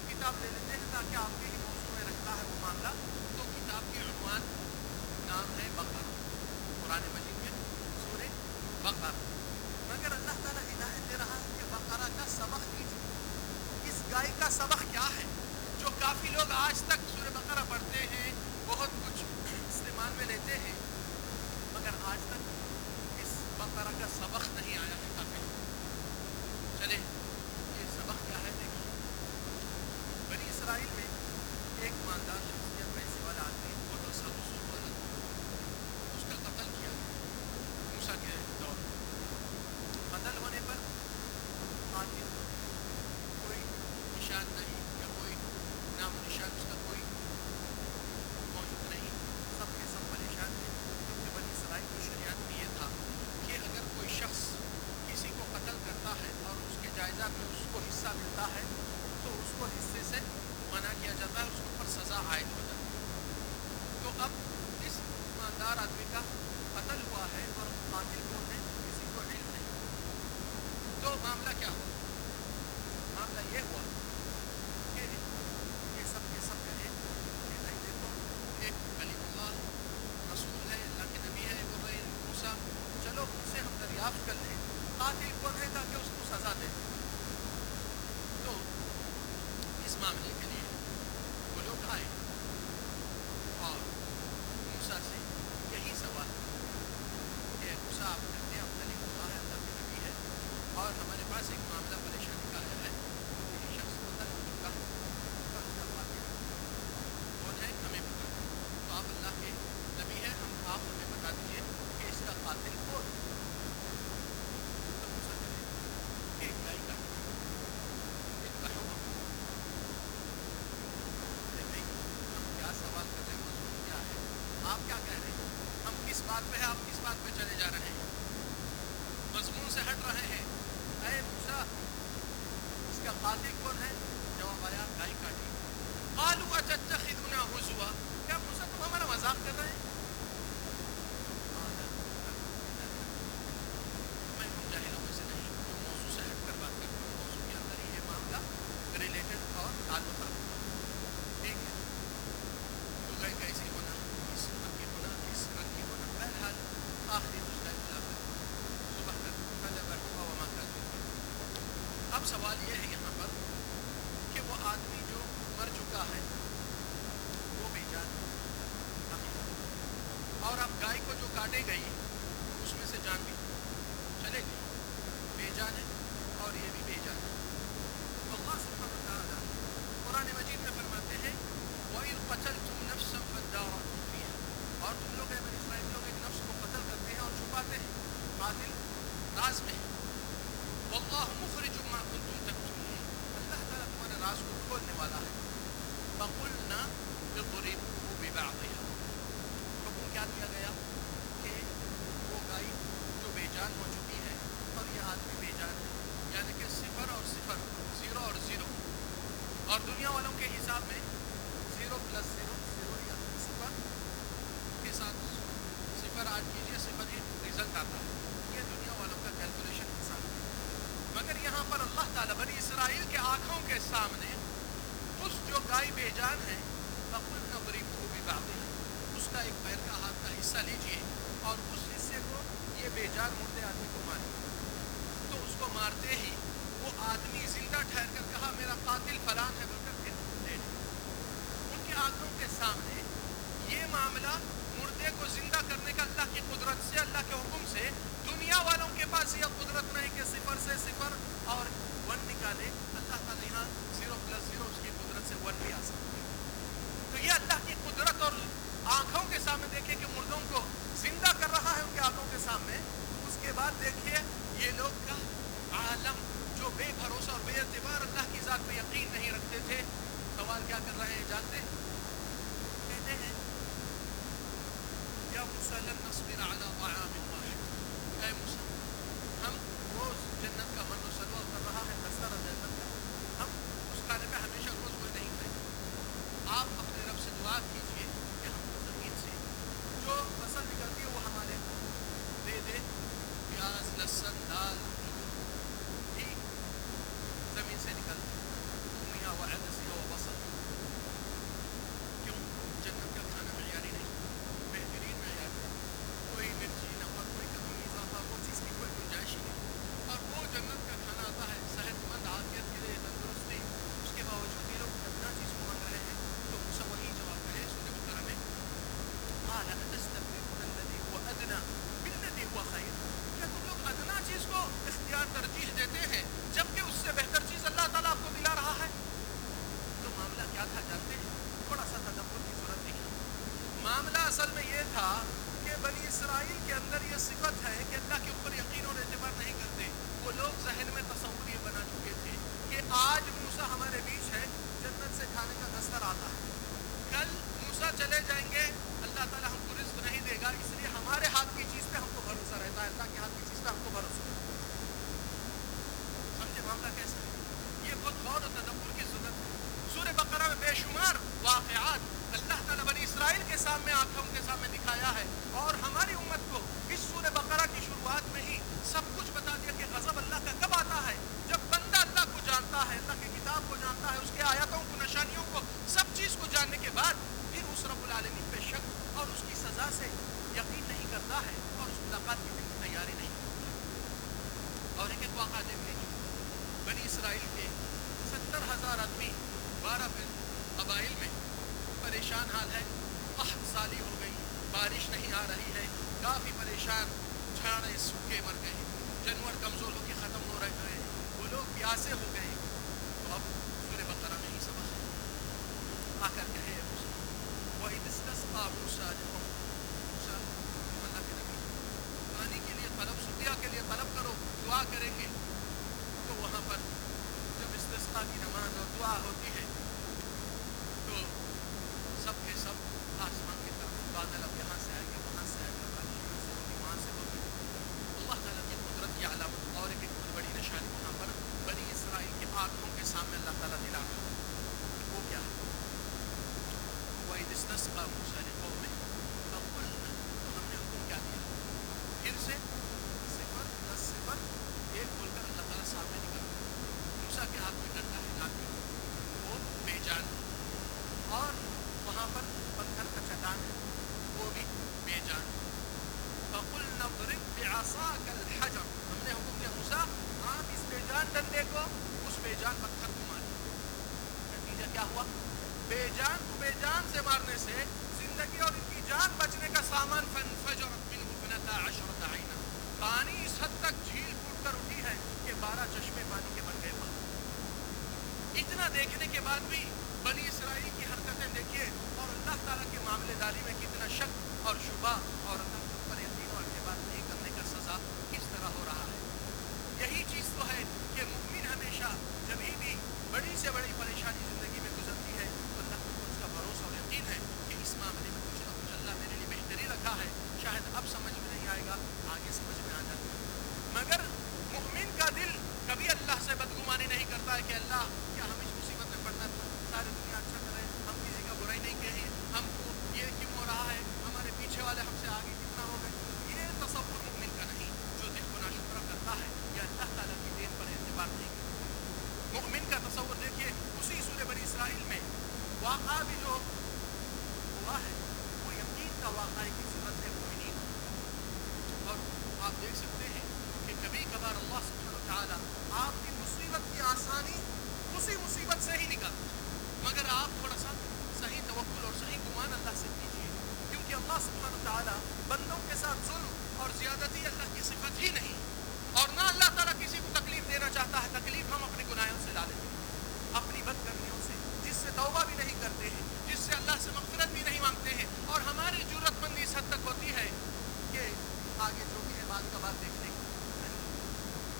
اب کتاب لے لیتے ہیں تاکہ آپ کے ہی موضوع میں رکھتا ہے وہ معاملہ. تو کتاب کی عنوان نام ہے بقرہ، قرآن مجید میں سورہ بقرہ. مگر اللہ تعالیٰ ہدایت دے رہا ہے کہ بقرہ کا سبق لیجیے. اس گائے کا سبق کیا ہے؟ جو کافی لوگ آج تک سورہ بقرہ پڑھتے ہیں، بہت کچھ استعمال میں لیتے ہیں، مگر آج تک اس بقرہ کا سبق نہیں آیا ہے کافی لوگ. چلے یہ سبق کیا ہے دیکھیے. بنی اسرائیل میں ایک مالدار شخصیت پیسے والا آدمی بہت سا رسول والا، اس کا قتل کیا موسیٰ کے دور میں. قتل ہونے پر قاتل کوئی نشان نہیں یا کوئی نام و نشان اس کا کوئی موجود نہیں. سب کے سب پریشان تھے کیونکہ بنی اسرائیل کی شریعت میں یہ تھا کہ اگر کوئی شخص کسی کو قتل کرتا ہے اور اس کے جائیداد میں اس کو حصہ ملتا ہے تو اس کو حصے سے منع کیا جاتا ہے، اس کے اوپر سزا عائد ہو جاتی ہے. تو اب اس ایماندار آدمی کا قتل ہوا ہے اور قاتل کون ہے کسی کو علم نہیں. تو معاملہ کیا ہوا؟ معاملہ یہ ہوا کہ یہ سب کے سب کہے کہ نہیں دیکھو ایک کلیم اللہ رسول ہے، اللہ کے نبی ہے، وہ موسیٰ، چلو ان سے ہم دریافت کر لیں قاتل کون ہے تاکہ اس کو سزا دیں. تو اس معاملے کے لیے وہ لوگ آئے اور موسیٰ سے یہی سوال کہ موسیٰ آپ کہتے ہیں آپ کلیم اللہ ہے، اللہ کے نبی ہے، اور ہمارے پاس ایک معاملہ پریشانی کا آیا ہے. یہ شخص قتل ہو چکا ہے، اس کا قاتل کون ہے ہمیں بتا دیں. تو آپ اللہ کے نبی ہیں، آپ ہمیں بتا دیجیے کہ اس کا قاتل کون ہے. تو موسیٰ کہتے کہ ایک گائے کا ہم کیا سوال کر رہے ہیں، مضمون کیا ہے، آپ کیا کہہ رہے ہیں، ہم کس بات پہ ہیں، آپ کس بات پہ چلے جا رہے ہیں، مضمون سے ہٹ رہے ہیں. اے موسیٰ اس کا قاتل کون ہے؟ جواب آیا گائے کاٹی. قالوا اتتخذنا ہزوا، کیا موسیٰ تم ہمارا مذاق کر رہے ہیں؟ میں ان جاہلوں میں سے نہیں جو موضوع سے ہٹ کر بات کرتا ہوں. موضوع کے اندر ہی یہ معاملہ ریلیٹڈ اور تعلق رکھتا ہے. ٹھیک ہے، تو گائے کیسی ہونا، کس رنگ کی ہونا، کس رنگ کی ہونا، بہرحال آخری دوسرا خلاف صبح تک پہلے بیٹھا وما کر دیتے. اب سوال یہ ہے یہاں پر کہ وہ آدمی جو مر چکا ہے وہ بے جان ہے اور اب گائے کو جو کاٹے گئی اس میں سے جان بھی چلے گئی، بے جان ہے اور یہ بھی بے جان ہے. اللہ سبحانہ وتعالیٰ قرآن مجید میں فرماتے ہیں وَإِذْ قَتَلْتُمْ نَفْسًا فَادَّارَأْتُمْ فِيهَا، اور تم لوگ بنی اسرائیل لوگ ایک نفس کو قتل کرتے ہیں اور چھپاتے ہیں، قاتل راز میں ہے. وَاللَّهُ مُخْرِجٌ مَا كُنْتُمْ تَكْتُمُونَ، اللہ تعالیٰ تمہارے راز کو کھولنے والا ہے. فَقُلْنَا اضْرِبُوهُ بِبَعْضِهَا، حکم کیا دیا گیا کہ وہ گائے جو بے جان ہو چکی ہے اور یہ آدمی بے جان ہے، یعنی کہ صفر اور صفر، زیرو اور زیرو، اور دنیا والوں کے حساب میں 0 + 0 0 یا صفر کے ساتھ صفر ایڈ کیجیے، صفر ہی رزلٹ آتا ہے. یہ دنیا والوں کا کیلکولیشن حساب ہے. مگر یہاں پر اللہ تعالیٰ بنی اسرائیل کے آنکھوں کے سامنے اس جو گائے بے جان ہے فَقُلْنَا اضْرِبُوهُ بِبَعْضِهَا، اس کا ایک پیر کا ہاتھ کا حصہ لیجیے اور اس حصے کو یہ بے جان مردے آدمی کو مارے. تو اس کو مارتے ہی وہ آدمی زندہ ٹھہر کر کہا میرا قاتل فلان ہے بول کر پھر لے لیا. ان کے آنکھوں کے سامنے یہ معاملہ مردے کو زندہ کرنے کا اللہ کی قدرت سے، اللہ کے حکم سے. دنیا والوں کے پاس یہ قدرت نہیں کہ صفر سے صفر اور 1 نکالے. اللہ تعالیٰ یہاں 0 + 0 اس کی قدرت سے 1 بھی آ سکتا ہے. تو یہ اللہ کی قدرت اور آنکھوں کے سامنے دیکھیں کہ مردوں کو زندہ کر رہا ہے ان کے آنکھوں کے سامنے. اس کے بعد دیکھیے یہ لوگ کا عالم جو بے بھروسہ اور بے اعتبار اللہ کی ذات پہ یقین نہیں رکھتے تھے، سوال کیا کر رہے ہیں جانتے ہیں؟ کہتے ہیں یا موسیٰ لن نصبر علی طعام واحد، اے موسیٰ ہم روز جنت کا من و سلوہ کر رہا ہے، دستر جنت کا، ہم اس کھانے پہ ہمیشہ روز کوئی نہیں کریں. آپ اپنے رب سے دعا کیجئے کہ ہم کو زمین سے جو فصل نکلتی ہے وہ ہمارے دے دے. پیاز، لہسن، دال جو بھی زمین سے نکلتی ہے، میاں و عدسی و اسرائیل کے اندر یہ صفت ہے کہ اللہ کے اوپر یقین اور اعتبار نہیں کرتے. وہ لوگ ذہن میں تصور یہ بنا چکے تھے کہ آج موسیٰ ہمارے بیچ ہے, جنت سے کھانے کا دستر آتا ہے, کل موسیٰ چلے جائیں گے, اللہ تعالیٰ ہم کو رزق نہیں دے گا, اس لیے ہمارے ہاتھ کی چیز پہ ہم کو بھروسہ رہتا ہے, اللہ کے ہاتھ کی چیز پہ ہم کو بھروسہ رہتا ہے. سمجھے معاملہ کیسا ہے؟ یہ بہت غور و تدبر کی ضرورت ہے. سورہ بقرہ میں بے شمار واقعات اللہ تعالیٰ بنی اسرائیل کے سامنے آنکھوں کے سامنے دکھایا ہے, اور ہماری امت کو اس سورہ بقرہ کی شروعات میں ہی سب کچھ بتا دیا کہ غضب اللہ کا کب آتا ہے, جب بندہ اللہ کو جانتا ہے, اللہ کی کتاب کو جانتا ہے, اس کے آیاتوں کو, نشانیوں کو, سب چیز کو جاننے کے بعد پھر اس رب العالمین پہ شک اور اس کی سزا سے یقین نہیں کرتا ہے, اور اس ملاقات کی تیاری نہیں کرتا. اور ایک واقعہ دیکھ لیجیے, بنی اسرائیل کے 70,000 آدمی 12 قبائل میں پریشان حال ہے, قحط سالی ہو گئی, بارش نہیں آ رہی ہے, کافی پریشان, جھاڑے سوکھے مر گئے, جانور کمزور ہو کے ختم ہو رہے ہیں, وہ لوگ پیاسے ہو گئے. تو اب سورہ بقرہ میں ہی سبق ہے, آ کر کہے وَإِذِ اسْتَسْقَىٰ مُوسَىٰ لِقَوْمِهِ, موسیٰ تم اللہ کے نبی, پانی کے لیے طلب, سقیا کے لیے طلب کرو, دعا کریں گے. تو وہاں پر جب استسقاء کی نماز اور دعا ہوتی ہے تو سب کے سب آسمان کی طرف بادل اب یہاں سے آئیں گے, وہاں سے آئیں گے, بارش یہاں سے ہوگی, وہاں سے ہوگی. اللہ تعالیٰ کی قدرت کی علامت اور ایک بہت بڑی نشانی وہاں پر بنی اسرائیل کے آنکھوں کے سامنے اللہ تعالیٰ دلا رہا ہے. وہ کیا ہے؟ وَإِذِ اسْتَسْقَىٰ مُوسَىٰ لِقَوْمِهِ فَقُلْنَا, تو ہم نے حکم کیا دیا, پھر سے 0 10 0 1 بول کر اللہ تعالیٰ سامنے نکل گیا. موسیٰ کے ہاتھ میں ڈنڈا ہے, لاٹھی, وہ بے جان, اور وہاں پر پتھر کا چٹان ہے, وہ بھی بے جان. فَقُلْنَا اضْرِبْ بِعَصَاكَ الْحَجَرَ, ہم نے حکم دیا موسیٰ آپ اس بے جان ڈنڈے کو اس بے جان پتھر کو ماریں. نتیجہ کیا ہوا؟ بے جان کو بے جان سے مارنے سے زندگی اور ان کی جان بچنے کا سامان فَانْفَجَرَتْ مِنْهُ اثْنَتَا عَشْرَةَ عَيْنًا, پانی اس حد تک جھیل پھوٹ کر اٹھی ہے کہ 12 چشمے پانی کے بن گئے وہاں. اتنا دیکھنے کے بعد بھی بنی اسرائیل کی حرکتیں دیکھیے, اور اللہ تعالیٰ کے معاملے داری میں کتنا شک اور شبہ اور اللہ کے اوپر یقین اور اعتبار نہیں کرنے کا سزا کس طرح ہو رہا ہے. یہی چیز تو ہے کہ مومن ہمیشہ جب بھی بڑی سے بڑی پریشانی زندگی میں گزرتی ہے تو اللہ کو اس کا بھروسہ اور یقین ہے کہ اس معاملے میں کچھ نہ کچھ اللہ میرے لیے بہتری رکھا ہے, شاید اب سمجھ میں نہیں آئے گا, آگے سمجھ میں آ جاتا ہے. مگر مومن کا دل کبھی اللہ سے بدگمانی نہیں کرتا ہے کہ اللہ کیا ہم اس مصیبت میں پڑنا, ساری دنیا اچھا کرے, ہم کسی کا برائی نہیں کہیں, ہم کو یہ کیوں ہو رہا ہے, ہمارے پیچھے والے ہم سے آگے کتنا ہو گئے. یہ تصور مومن کا نہیں, جو دل کو ناشکرہ کرتا ہے یا اللہ تعالیٰ کی دین پر اعتبار نہیں کرتا. مومن کا تصور دیکھیے, اسی سورہ بنی اسرائیل میں واقعہ بھی جو ہوا ہے وہ یقین کا واقعہ کی صورت ہے مومنین. اور آپ دیکھ سکتے ہیں کہ کبھی کبھار اللہ سبحانہ و تعالیٰ آپ کی مصیبت کی آسانی اسی مصیبت سے ہی نکالتا ہے, مگر آپ تھوڑا سا صحیح توکل اور صحیح گمان اللہ سے کیجیے, کیونکہ اللہ سبحانہ و تعالیٰ بندوں کے ساتھ ظلم اور زیادتی اللہ کی صفت ہی نہیں, اور نہ اللہ تعالیٰ کسی کو تکلیف دینا چاہتا ہے. تکلیف ہم اپنے گناہوں سے لا لیتے ہیں, اپنی بد کرمیوں سے, جس سے توبہ بھی نہیں کرتے ہیں, جس سے اللہ سے مغفرت بھی نہیں مانگتے ہیں, اور ہماری جرت مندی اس حد تک ہوتی ہے کہ آگے جو بھی ہے بات کا بات دیکھنے کی.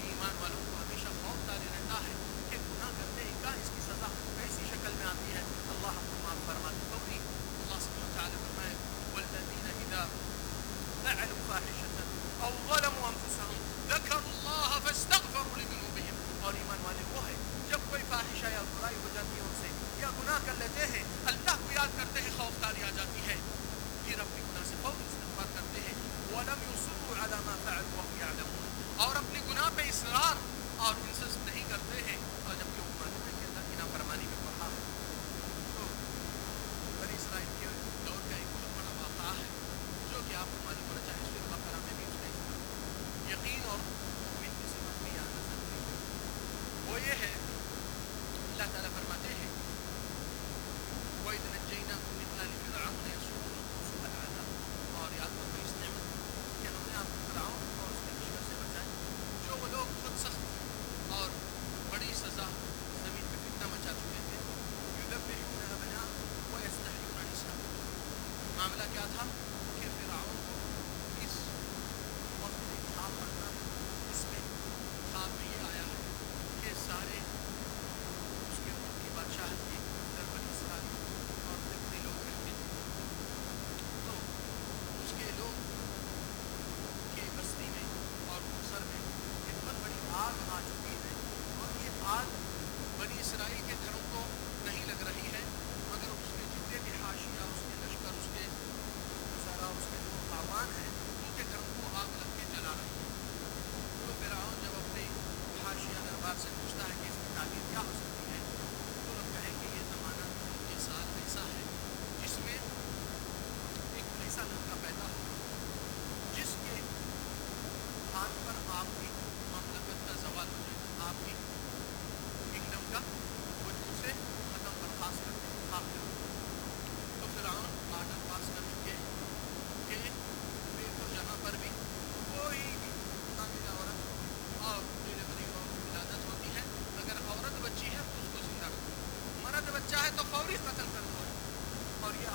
ایمان والوں کو ہمیشہ خوف طاری رہتا ہے کہ گناہ کرتے ہی کا اس کی سزا کیسی شکل میں آتی ہے. اللہ ہم کو معاف فرما دے. اللہ سبحانہ و تعالیٰ فرمائے والذین اذا فعلوا فاحشة او ظلموا انفسهم ذکروا اللہ فاستغفروا لذنوبهم, اور ایمان والے وہ ہے جب کوئی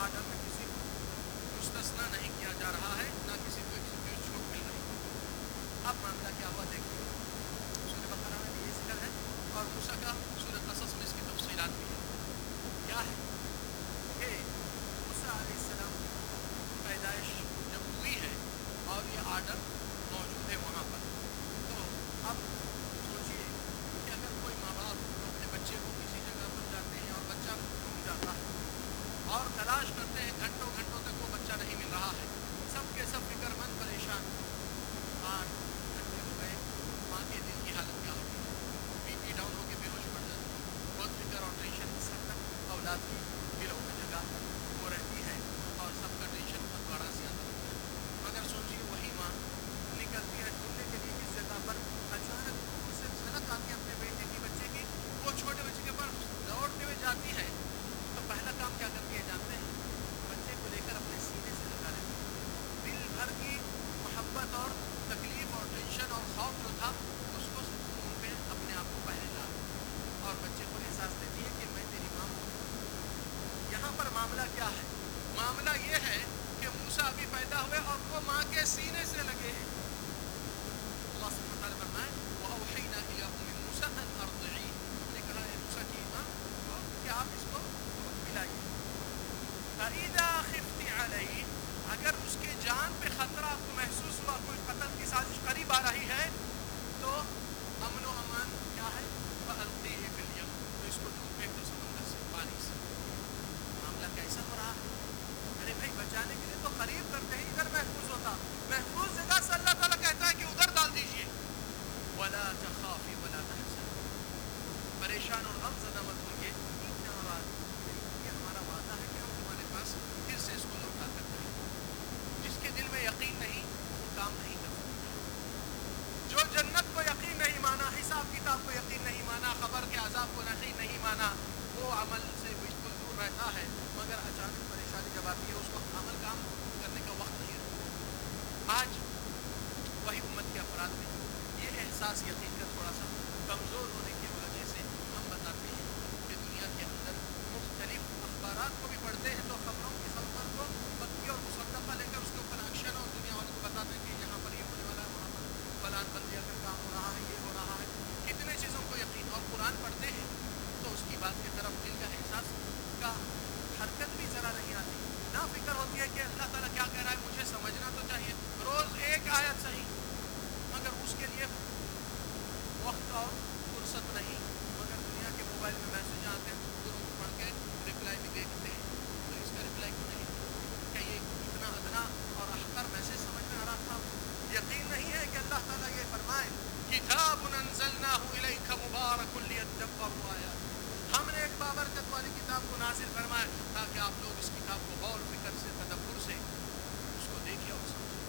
آرڈر میں کسی کو مستثنا نہیں کیا جا رہا ہے، نہ کسی کو ایکسکیوز چھوٹ مل رہی ہے۔ اب معاملہ کیا ہوا دیکھتے ہیں، سورہ بقرہ میں بھی یہ ذکر ہے اور موسیٰ کا سورہ قصص میں اس کی تفصیلات بھی ہے۔ کیا ہے کہ موسیٰ علیہ السلام کی پیدائش جب ہوئی ہے اور یہ آرڈر موجود ہے وہاں پر، تو اب سوچئے کہ اگر کوئی ماں باپ اپنے بچے کو کسی جگہ پر جاتے ہیں اور بچہ گم جاتا ہے اور تلاش کرتے ہیں گھنٹوں گھنٹوں تک وہ بچہ نہیں مل رہا ہے، سب کے سب فکر مند پریشان، 8 گھنٹے ہو گئے، ماں کے دل کی حالت کیا ہوتی ہے، بی پی ڈاؤن ہو کے بے ہوش پڑ جاتی ہے، بہت فکر اور ٹینشن اس حد تک اولاد کی دلوں میں جگہ وہ رہتی ہے اور سب کا ٹینشن بہت بڑا زیادہ ہوتا ہے۔ مگر سوچیے وہی ماں نکلتی ہے ڈھونڈنے کے لیے کس جگہ پر، اچانک دور سے جھلک آتی ہے اپنے بیٹے کی، بچے کی، وہ چھوٹے بچے کے پاس دوڑتے ہوئے جاتی ہے تو پہلا کام کیا کرتی ہے جانتے ہیں، بچے کو لے کر اپنے سینے سے لگا لیتی ہے، دل بھر کی محبت اور تکلیف اور ٹینشن اور خوف جو تھا اس کو سکون پہ اپنے آپ کو پہلے لا اور بچے کو احساس دیتی ہے کہ میں تیری ماں ہوں۔ یہاں پر معاملہ کیا ہے، معاملہ یہ ہے کہ موسیٰ ابھی پیدا ہوئے اور وہ ماں کے سینے سے لگے ہیں۔ اللہ سبحانہ وتعالیٰ فرمائے وَأَوْحَيْنَا إِلَىٰ أُمِّ مُوسَىٰ أَنْ أَرْضِعِيهِ، ہم نے کہا ہے موسیٰ کی ماں کو کہ آپ اس کو دودھ پلائیے، فَإِذَا خِفْتِ عَلَيْهِ، اگر اس کے جان پہ خطرہ آپ کو محسوس ہوا، کوئی قتل کی سازش قریب آ رہی ہے تو امن و امان کیا ہے، فَأَلْقِيهِ فِي الْيَمِّ، تو اس کو ڈوب پھینک دو سمندر سے، پانی سے۔ معاملہ کیسا ہو رہا ہے، ارے بھائی بچانے کے لیے تو قریب کرتے ہی ادھر محفوظ ہوتا، محفوظ جگہ سے اللہ تعالیٰ کہتا ہے کہ ادھر ڈال دیجئے، وَلَا تَخَافِي وَلَا تَحْزَنِي، پریشان اور غمزدہ مت ہوئیے، یہ ہمارا وعدہ ہے کہ ہم تمہارے پاس پھر سے اس کو لوٹا کر دیں گے۔ جس کے دل میں یقین نہیں وہ کام نہیں کر سکتا، جو جنت کو یقین نہیں مانا، حساب کتاب کو یقین نہیں مانا، خبر کے عذاب کو یقین نہیں مانا، وہ عمل سے بالکل دور رہتا ہے، مگر اچانک پریشانی جب آتی ہے اس وقت عمل کام کرنے کا وقت نہیں رہتا۔ آج وہی امت کے افراد میں یہ احساس یقین کا تھوڑا سا کمزور ہونے کی وجہ سے ہم بتاتے ہیں کہ دنیا کے اندر مختلف اخبارات کو بھی پڑھتے ہیں تو خبروں کی خبر کو پکی اور مصدقہ لے کر اس کے اوپر ایکشن اور دنیا والوں کو بتاتے ہیں کہ یہاں پر یہ ہونے والا ہے، وہاں پر فلان بلدیہ کا کام ہو رہا ہے، یہ ہو رہا ہے، کتنے چیزوں کو یقین، اور قرآن پڑھتے ہیں تو اس کی بات کی طرف دل کا احساس کا حرکت بھی ذرا نہیں آتی، نہ فکر ہوتی ہے کہ اللہ تعالیٰ کیا کہہ رہا ہے، مجھے سمجھنا تو چاہیے، روز ایک آیت صحیح، مگر اس کے لیے وقت اور فرصت نہیں، مگر دنیا کے موبائل میں میسج آتے ہیں، ترنت پڑھ کے رپلائی بھی دیکھتے ہیں، تو اس کا رپلائی کیوں نہیں، کہ یہ اتنا ادنا اور احقر میسج سمجھ میں آ رہا تھا، یقین نہیں ہے کہ اللہ تعالیٰ یہ فرمائے کتاب انزلناہ الیک مبارک لیدبروا آیاتہ، ہم نے ایک بابرکت والی کتاب کو نازل فرمایا تاکہ آپ لوگ اس کتاب کو غور فکر سے تدبر سے اس کو دیکھیں اور سمجھیں۔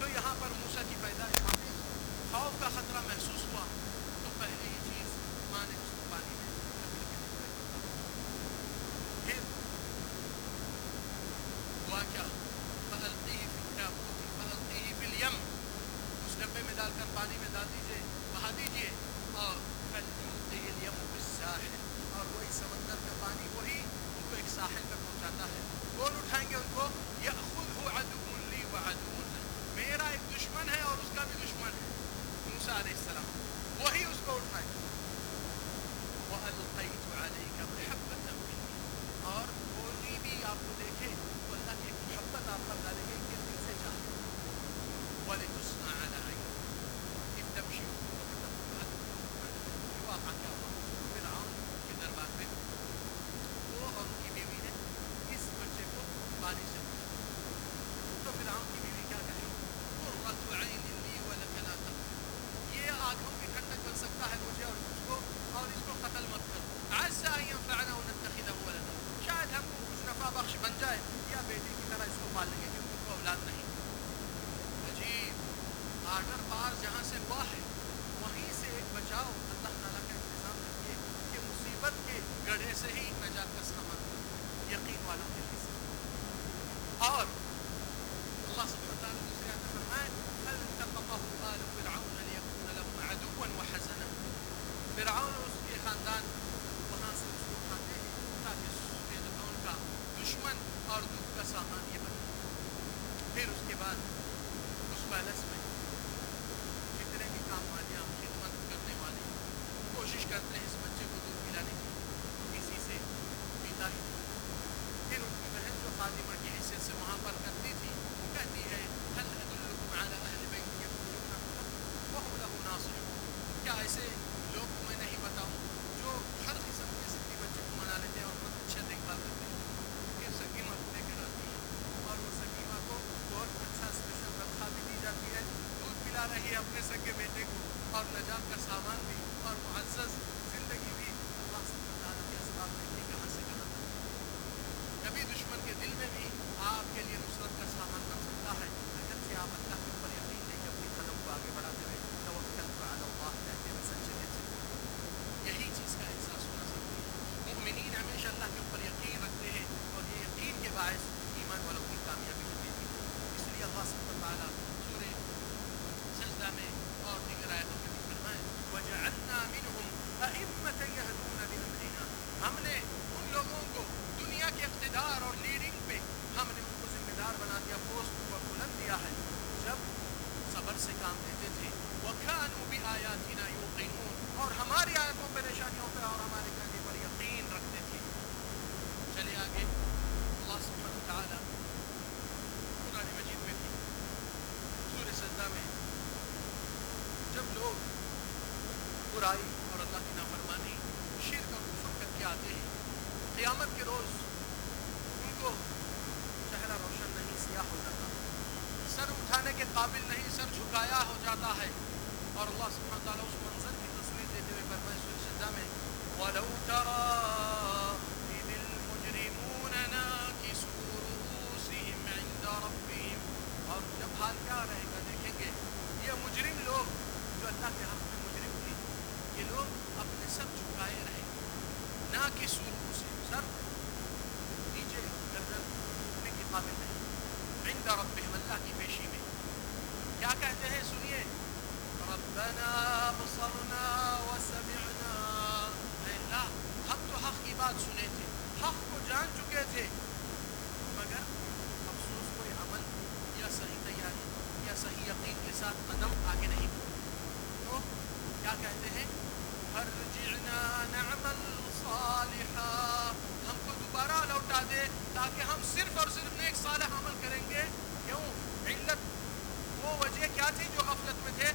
تو یہاں پر موسیٰ کی پیدائش میں خوف کا خطرہ محسوس ہوا تو پہلے یہ چیز ماں نے اس کو پانی میں رکھ کے پھر ہوا کیا، فَأَلْقِيهِ فِي التَّابُوتِ فَأَلْقِيهِ فِي الْيَمِّ، اس ڈبے میں ڈال کر پانی میں ڈال دیجئے، بہا دیجئے، اور فَلْيُلْقِهِ الْيَمُّ بِالسَّاحِلِ، اور وہی سمندر کا پانی وہی ان کو ایک ساحل پر پہنچاتا ہے، کون اٹھائیں گے ان کو، يَأْخُذْهُ عَدُوٌّ لِّي وَعَدُوٌّ لَّهُ، میرا ایک دشمن ہے اور اس کا بھی دشمن ہے، موسیٰ علیہ السلام، وہی اس کو اٹھائے، وَأَلْقَيْتُ عَلَيْكَ مَحَبَّةً مِّنِّي، اور کوئی بھی آپ کو دیکھے تو اللہ کی ایک محبت آپ پر ڈالے گی کہ دل سے چاہے، وَلِتُصْنَعَ عَلَىٰ عَيْنِي، اِذْ تَمْشِي واقعہ کیا ہوا، فرعون کے دربار میں وہ اور ان کی بیوی نے اس بچے کو پانی سے اٹھایا، تو فرعون کی بیوی کیا کہے، قُرَّةُ عَيْنٍ لِّي وَلَكَ لَا تَقْتُلُوهُ، یہ آنکھوں کی ٹھنڈک بن سکتا ہے مجھے اور اس کو قتل مت کرو، عَسَىٰ أَن يَنفَعَنَا أَوْ نَتَّخِذَهُ وَلَدًا، شاید ہم کو کچھ نفع بخش بن جائے یا بیٹے کی طرح اس کو پال لیں گے کیونکہ ان کو اولاد نہیں۔ عجیب آرڈر پاس جہاں سے ہوا ہے وہیں سے بچاؤ، اللہ تعالیٰ کا انتظام کریے کہ مصیبت کے گڑھے سے ہی نجات کا سامان یقین والوں کے لیے۔ اور اللہ سبحانہ وتعالیٰ نے دوسری آیت میں فرمائے فَالْتَقَطَهُ آلُ فِرْعَوْنَ لِيَكُونَ لَهُمْ عَدُوًّا وَحَزَنًا، فرعون اور اس کے خاندان وہاں سے اس کو اٹھاتے ہیں تاکہ فرعون کا دشمن آتا ہے. اور اللہ سبحانہ وتعالیٰ اس منظر کی تصویر دیتے ہوئے فرمائے سورۃ سجدہ میں وَلَوْ تَرَىٰ إِذِ الْمُجْرِمُونَ نَاكِسُو رُءُوسِهِمْ عِندَ رَبِّهِمْ. اور جب حال کیا رہے گا دیکھیں گے یہ مجرم لوگ جو اللہ کے حق میں مجرم تھے یہ لوگ اپنے سر جھکائے رہیں گے. ناکسو رؤوسہم سر نیچے گردن جھکنے کے قابل نہیں. عند ربهم اللہ کی پیشی میں کیا کہتے ہیں سنیے ربنا بصرنا وسمعنا. اے اللہ ہم تو حق کی بات سنے تھے حق کو جان چکے تھے مگر افسوس کوئی عمل یا صحیح تیاری یا صحیح یقین کے ساتھ قدم آگے نہیں بڑھا. تو کیا کہتے ہیں فرجعنا نعمل صالحا ہم کو دوبارہ لوٹا دے تاکہ ہم صرف اور صرف نیک صالح عمل کریں گے. کیوں علت وہ وجہ کیا تھی جو غفلت میں تھے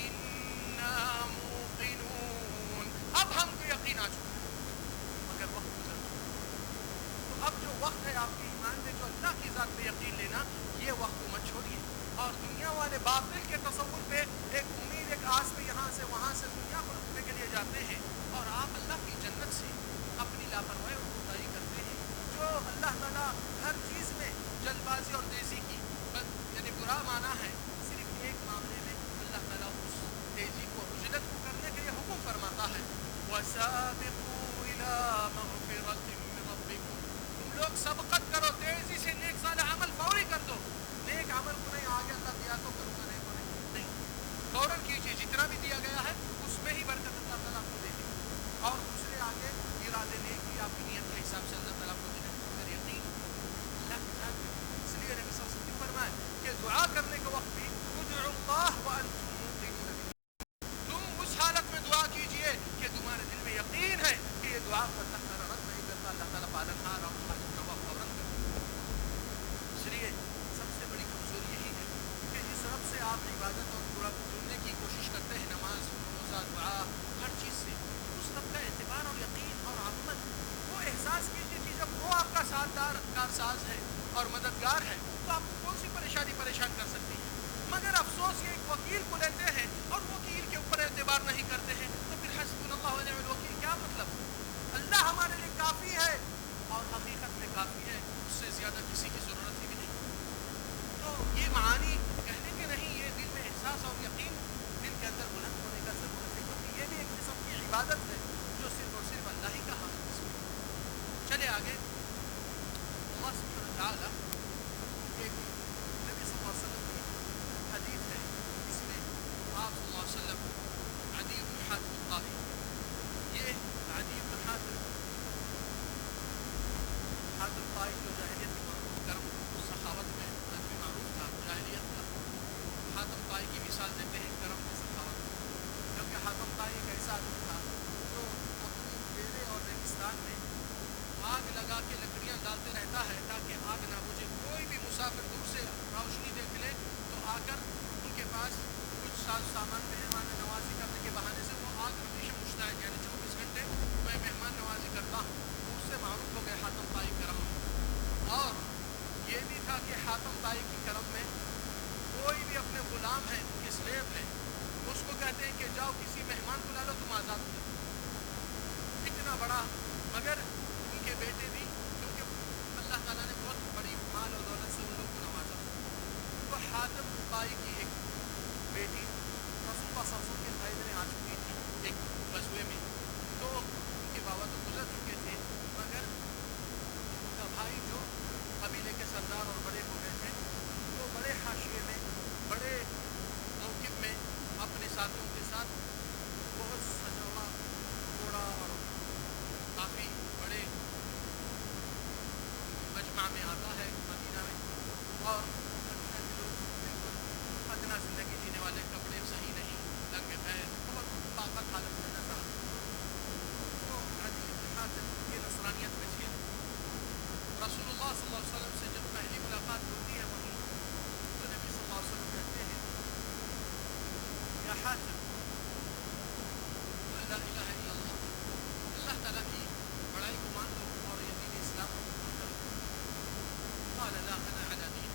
انا موقنون اب ہم کو یقین آ چکا ہے مگر وقت گزر چکا. تو اب جو وقت ہے آپ کے ایمان میں جو اللہ کی ذات پہ یقین لینا یہ وقت کو مت چھوڑیے. اور دنیا والے باطل کے تصور پہ ایک امید ایک آس پہ یہاں سے وہاں سے دنیا کو لوٹنے کے لیے جاتے ہیں اور آپ اللہ کی جنت سے اپنی لاپرواہی اور کوتاہی کرتے ہیں. جو اللہ تعالیٰ ہر چیز میں جلد بازی اور تیزی کی یعنی برا مانا ہے صرف ایک معاملے میں اللہ تعالیٰ اس تیزی کو رجلت کو کرنے کے لیے حکم فرماتا ہے وَسَابِقُوا إِلَىٰ مَغْفِرَةٍ مِّن رَبِّكُمْ. تم لوگ سبقت کرو تیزی سے نیک صالح عمل فوری کر دو. نیک عمل کو نہیں آگے اللہ دیا تو کروں گا نہیں کو نہیں فوراً کیجیے جتنا بھی دیا گیا ہے اس میں ہی برکت اللہ تعالیٰ آپ کو دے دے اور دوسرے آگے ارادے نیک کی آپ کی نیت کے حساب سے اللہ تعالیٰ آپ کو دے دے. اگر یقین اللہ کے ساتھ اس لیے نبی صلی اللہ علیہ وسلم نے فرمایا کہ دعا کرنے کے وقت بھی ادعوا اللہ وانتم موقنون بالله. تم اس حالت میں دعا کیجئے کہ تمہارے دل میں یقین ہے کہ یہ دعا کو اللہ تعالیٰ رد نہیں کرتا اللہ تعالیٰ پالن ہار اور تمہاری توبہ فوراً کرتا. اس لیے سب سے بڑی کمزوری یہی ہے کہ جس رب سے آپ عبادت اور پورا جڑنے کی کوشش کرتے ہیں نماز روزہ دعا ہر چیز سے اس رب کا اعتبار اور یقین اور عظمت وہ احساس کیجیے کہ جب وہ آپ کا ساتھ دار کارساز ہے اور مددگار ہے تو آپ کو کون سی پریشانی پریشان کر سکتی ہے. مگر افسوس یہ ایک وکیل کو لیتے ہیں اور وکیل کے اوپر اعتبار نہیں کرتے ہیں تو پھر حسبنا اللہ ونعم الوکیل کیا مطلب. اللہ ہمارے لیے کافی ہے اور حقیقت میں کافی ہے اس سے زیادہ کسی کی ضرورت ہی بھی نہیں. تو یہ معانی کہنے کے نہیں یہ دل میں احساس اور یقین دل کے اندر بلند ہونے کا ضرورت ہے کیونکہ یہ بھی ایک قسم کی عبادت ہے جو صرف اور صرف اللہ ہی کا حق ہے. چلے آگے اللہ سبحانہ وتعالیٰ ایک نبی صلی اللہ علیہ وسلم کی حدیث ہے اس میں آپ صلی اللہ علیہ وسلم عدی بن حاتم الطائی یہ عدی بن حاتم الطائی جو جاہلیت کے معروف کرم سخاوت میں آدمی معروف تھا جاہلیت کا. حاتم طائی کی مثال دیتے ہیں کرم میں سخاوت کیونکہ حاتم طائی ایک ایسا آدمی تھا جو اپنی ڈیرے اور ریگستان میں آگ لگا کے لکڑیاں ڈالتے رہتا ہے تاکہ آگ نہ بجھے. کوئی بھی مسافر دور سے روشنی دیکھ لے تو آ کر ان کے پاس کچھ ساز سامان مہمان نوازی کرنے کے بہانے سے وہ آگ ہمیشہ مشتا ہے یعنی 24 گھنٹے میں مہمان نوازی کرتا ہوں. تو اس سے معروف ہو گئے حاتم طائی کرم میں. اور یہ بھی تھا کہ حاتم طائی کی کرم میں کوئی بھی اپنے غلام ہے ان کے سلیب ہے اس کو کہتے ہیں کہ جاؤ کسی مہمان کو لا لو تم آزاد ہو. اتنا بڑا مگر ان کے بیٹے بھی کیونکہ اللہ تعالیٰ نے بہت بڑی مال اور دولت سے ان لوگ کو نوازا. تو حاتم طائی کی ایک بیٹی رسول اللہ صلی اللہ علیہ وسلم کے قید میں آ چکی تھی ایک غزوے میں. تو ان کے بابا تو گزر چکے تھے مگر ان کا بھائی جو قبیلے کے سردار اور بڑے ہو گئے تھے تو بڑے حاشیے میں بڑے موقف میں اپنے ساتھیوں کے ساتھ بہت سجا ہوا گھوڑا اور کافی بڑے مجمع میں آتا ہے مدینہ میں. اور مدینہ کے لوگ بالکل ادنا زندگی جینے والے کپڑے صحیح نہیں لنگے پیر بہت طاقت حالت میں نظر آتے. تو عدی بن حاتم یہ نصرانیت میں تھے. رسول اللہ صلی اللہ علیہ وسلم سے جب پہلی ملاقات ہوتی ہے وہیں تو نبی صلی اللہ علیہ وسلم کہتے ہیں یا حاتم لا الہ الا اللہ اللہ تعالیٰ کی بڑائی کو مان لو اور یہ دین اسلام کو قبول کرو. قال لا انا علی دین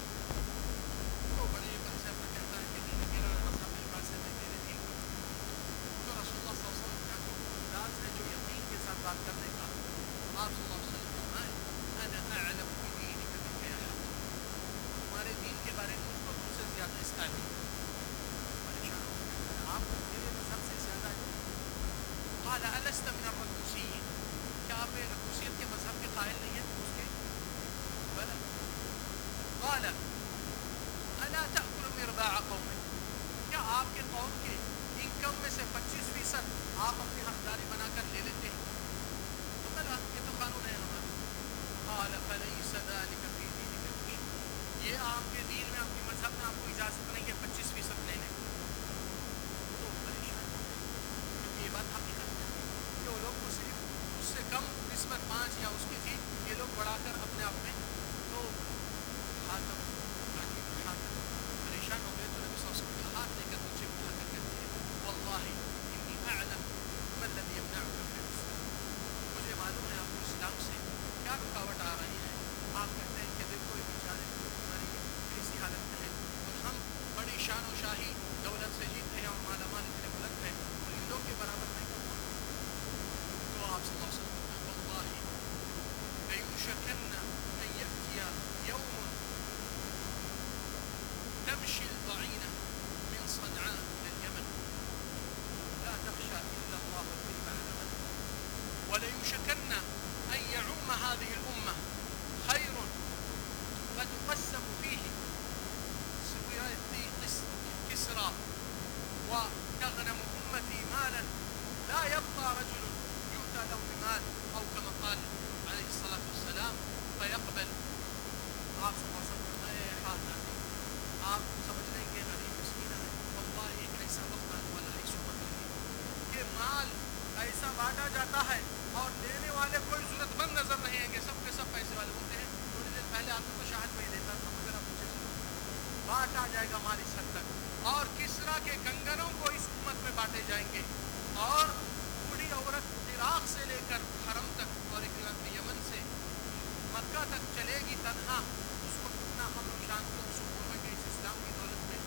تنہا اس کو کتنا امن شانتی اور سکون میں اس اسلام کی دولت میں،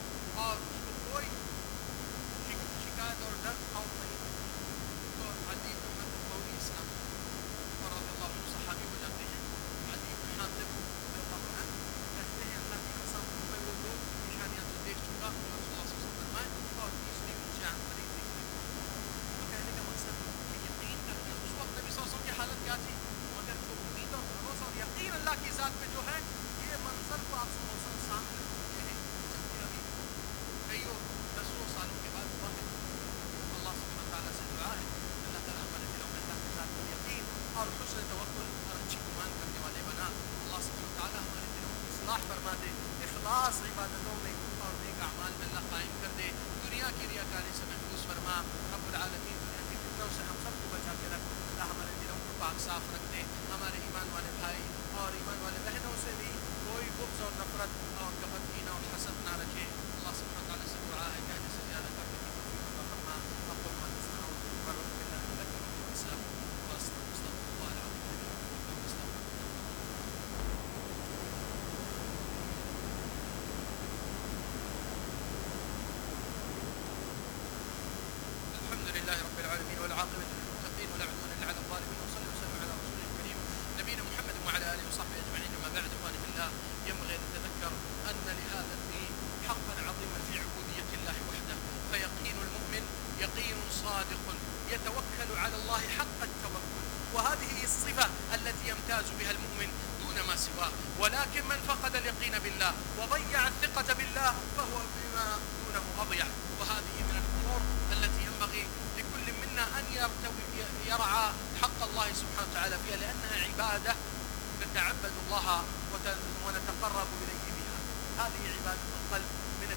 اور اس کو کوئی شکایت اور ڈر خوف نہیں. تو عدی بن فوری اسلام اور رضی اللہ عنہ صحابی ہو جاتے ہیں. عدی بن حاتم رضی اللہ عنہ کہتے ہیں اللہ کی قسم میں وہ دو نشانیاں تو دیکھ چکا ہوں رسول اللہ صلی اللہ علیہ وسلم فرمائے، اور تیسری مجھے عن قریب دیکھ رہی. تو کہنے کا مقصد کہ یقین کرنا. اس وقت نبی صلی اللہ علیہ وسلم کی حالت کیا تھی؟ مگر جو امید اور بھروسہ اور یقین اللہ کی ذات پہ جو ہے، یہ منظر کو آپ موسم سامنے رکھ چکے ہیں، جبکہ ابھی کئیوں دسوں سالوں کے بعد ہوا ہے. اللہ سبحانہ تعالیٰ سے دعا ہے اللہ تعالیٰ ہمارے دلوں میں اللہ کی ذات پر یقین اور حسن توکل اور اچھی گمان کرنے والے بنا. اللہ سبحانہ تعالیٰ ہمارے دلوں کی اصلاح فرما دے، اخلاص عبادتوں میں اور نیک اعمال میں اللہ قائم کر دے. دنیا کی ریاکاری سے محفوظ فرما. رب العالمین دنیا کی فتنوں سے ہم سب کو بچا کے رکھ. اللہ ہمارے دلوں کو پاک صاف رکھ دے. ہمارے ایمان والے بھائی اور ایمان والے بہنوں سے بھی کوئی بغض اور نفرت اور کپٹ کینہ اور حسد نہ رکھے. اللہ سبحانہ تعالیٰ سے دعا ہے کہنے سے زیادہ کرنے کی توفیق عطا فرما. اقول ما تسمعون واستغفر الله لكم وللإسلام واستغفر الله العظيم لي ولكم واستغفر. الحمد لله رب العالمين والعاقبة للمتقين ولا عدوان إلا على الظالمين. وصلى وسلم على رسوله الكريم نبينا محمد وعلى آله وصحبه أجمعين. أما بعد إخواني في الله، ينبغي أن نتذكر أن لهذا الدين حقا عظيما في عبودية الله وحده. فيقين المؤمن يقين صادق يتوكل على الله حق التوكل، وهذه هي الصفة التي يمتاز بها المؤمن دون ما سواه. ولكن من فقد اليقين بالله وضيع الثقة بالله فهو بما دونه أضيع. وهذه من الأمور التي ينبغي لكل منا أن يرعى حق الله سبحانه وتعالى فيها، لأنها عبادة نتعبد الله ونتقرب إليه بها. هذه عبادة القلب من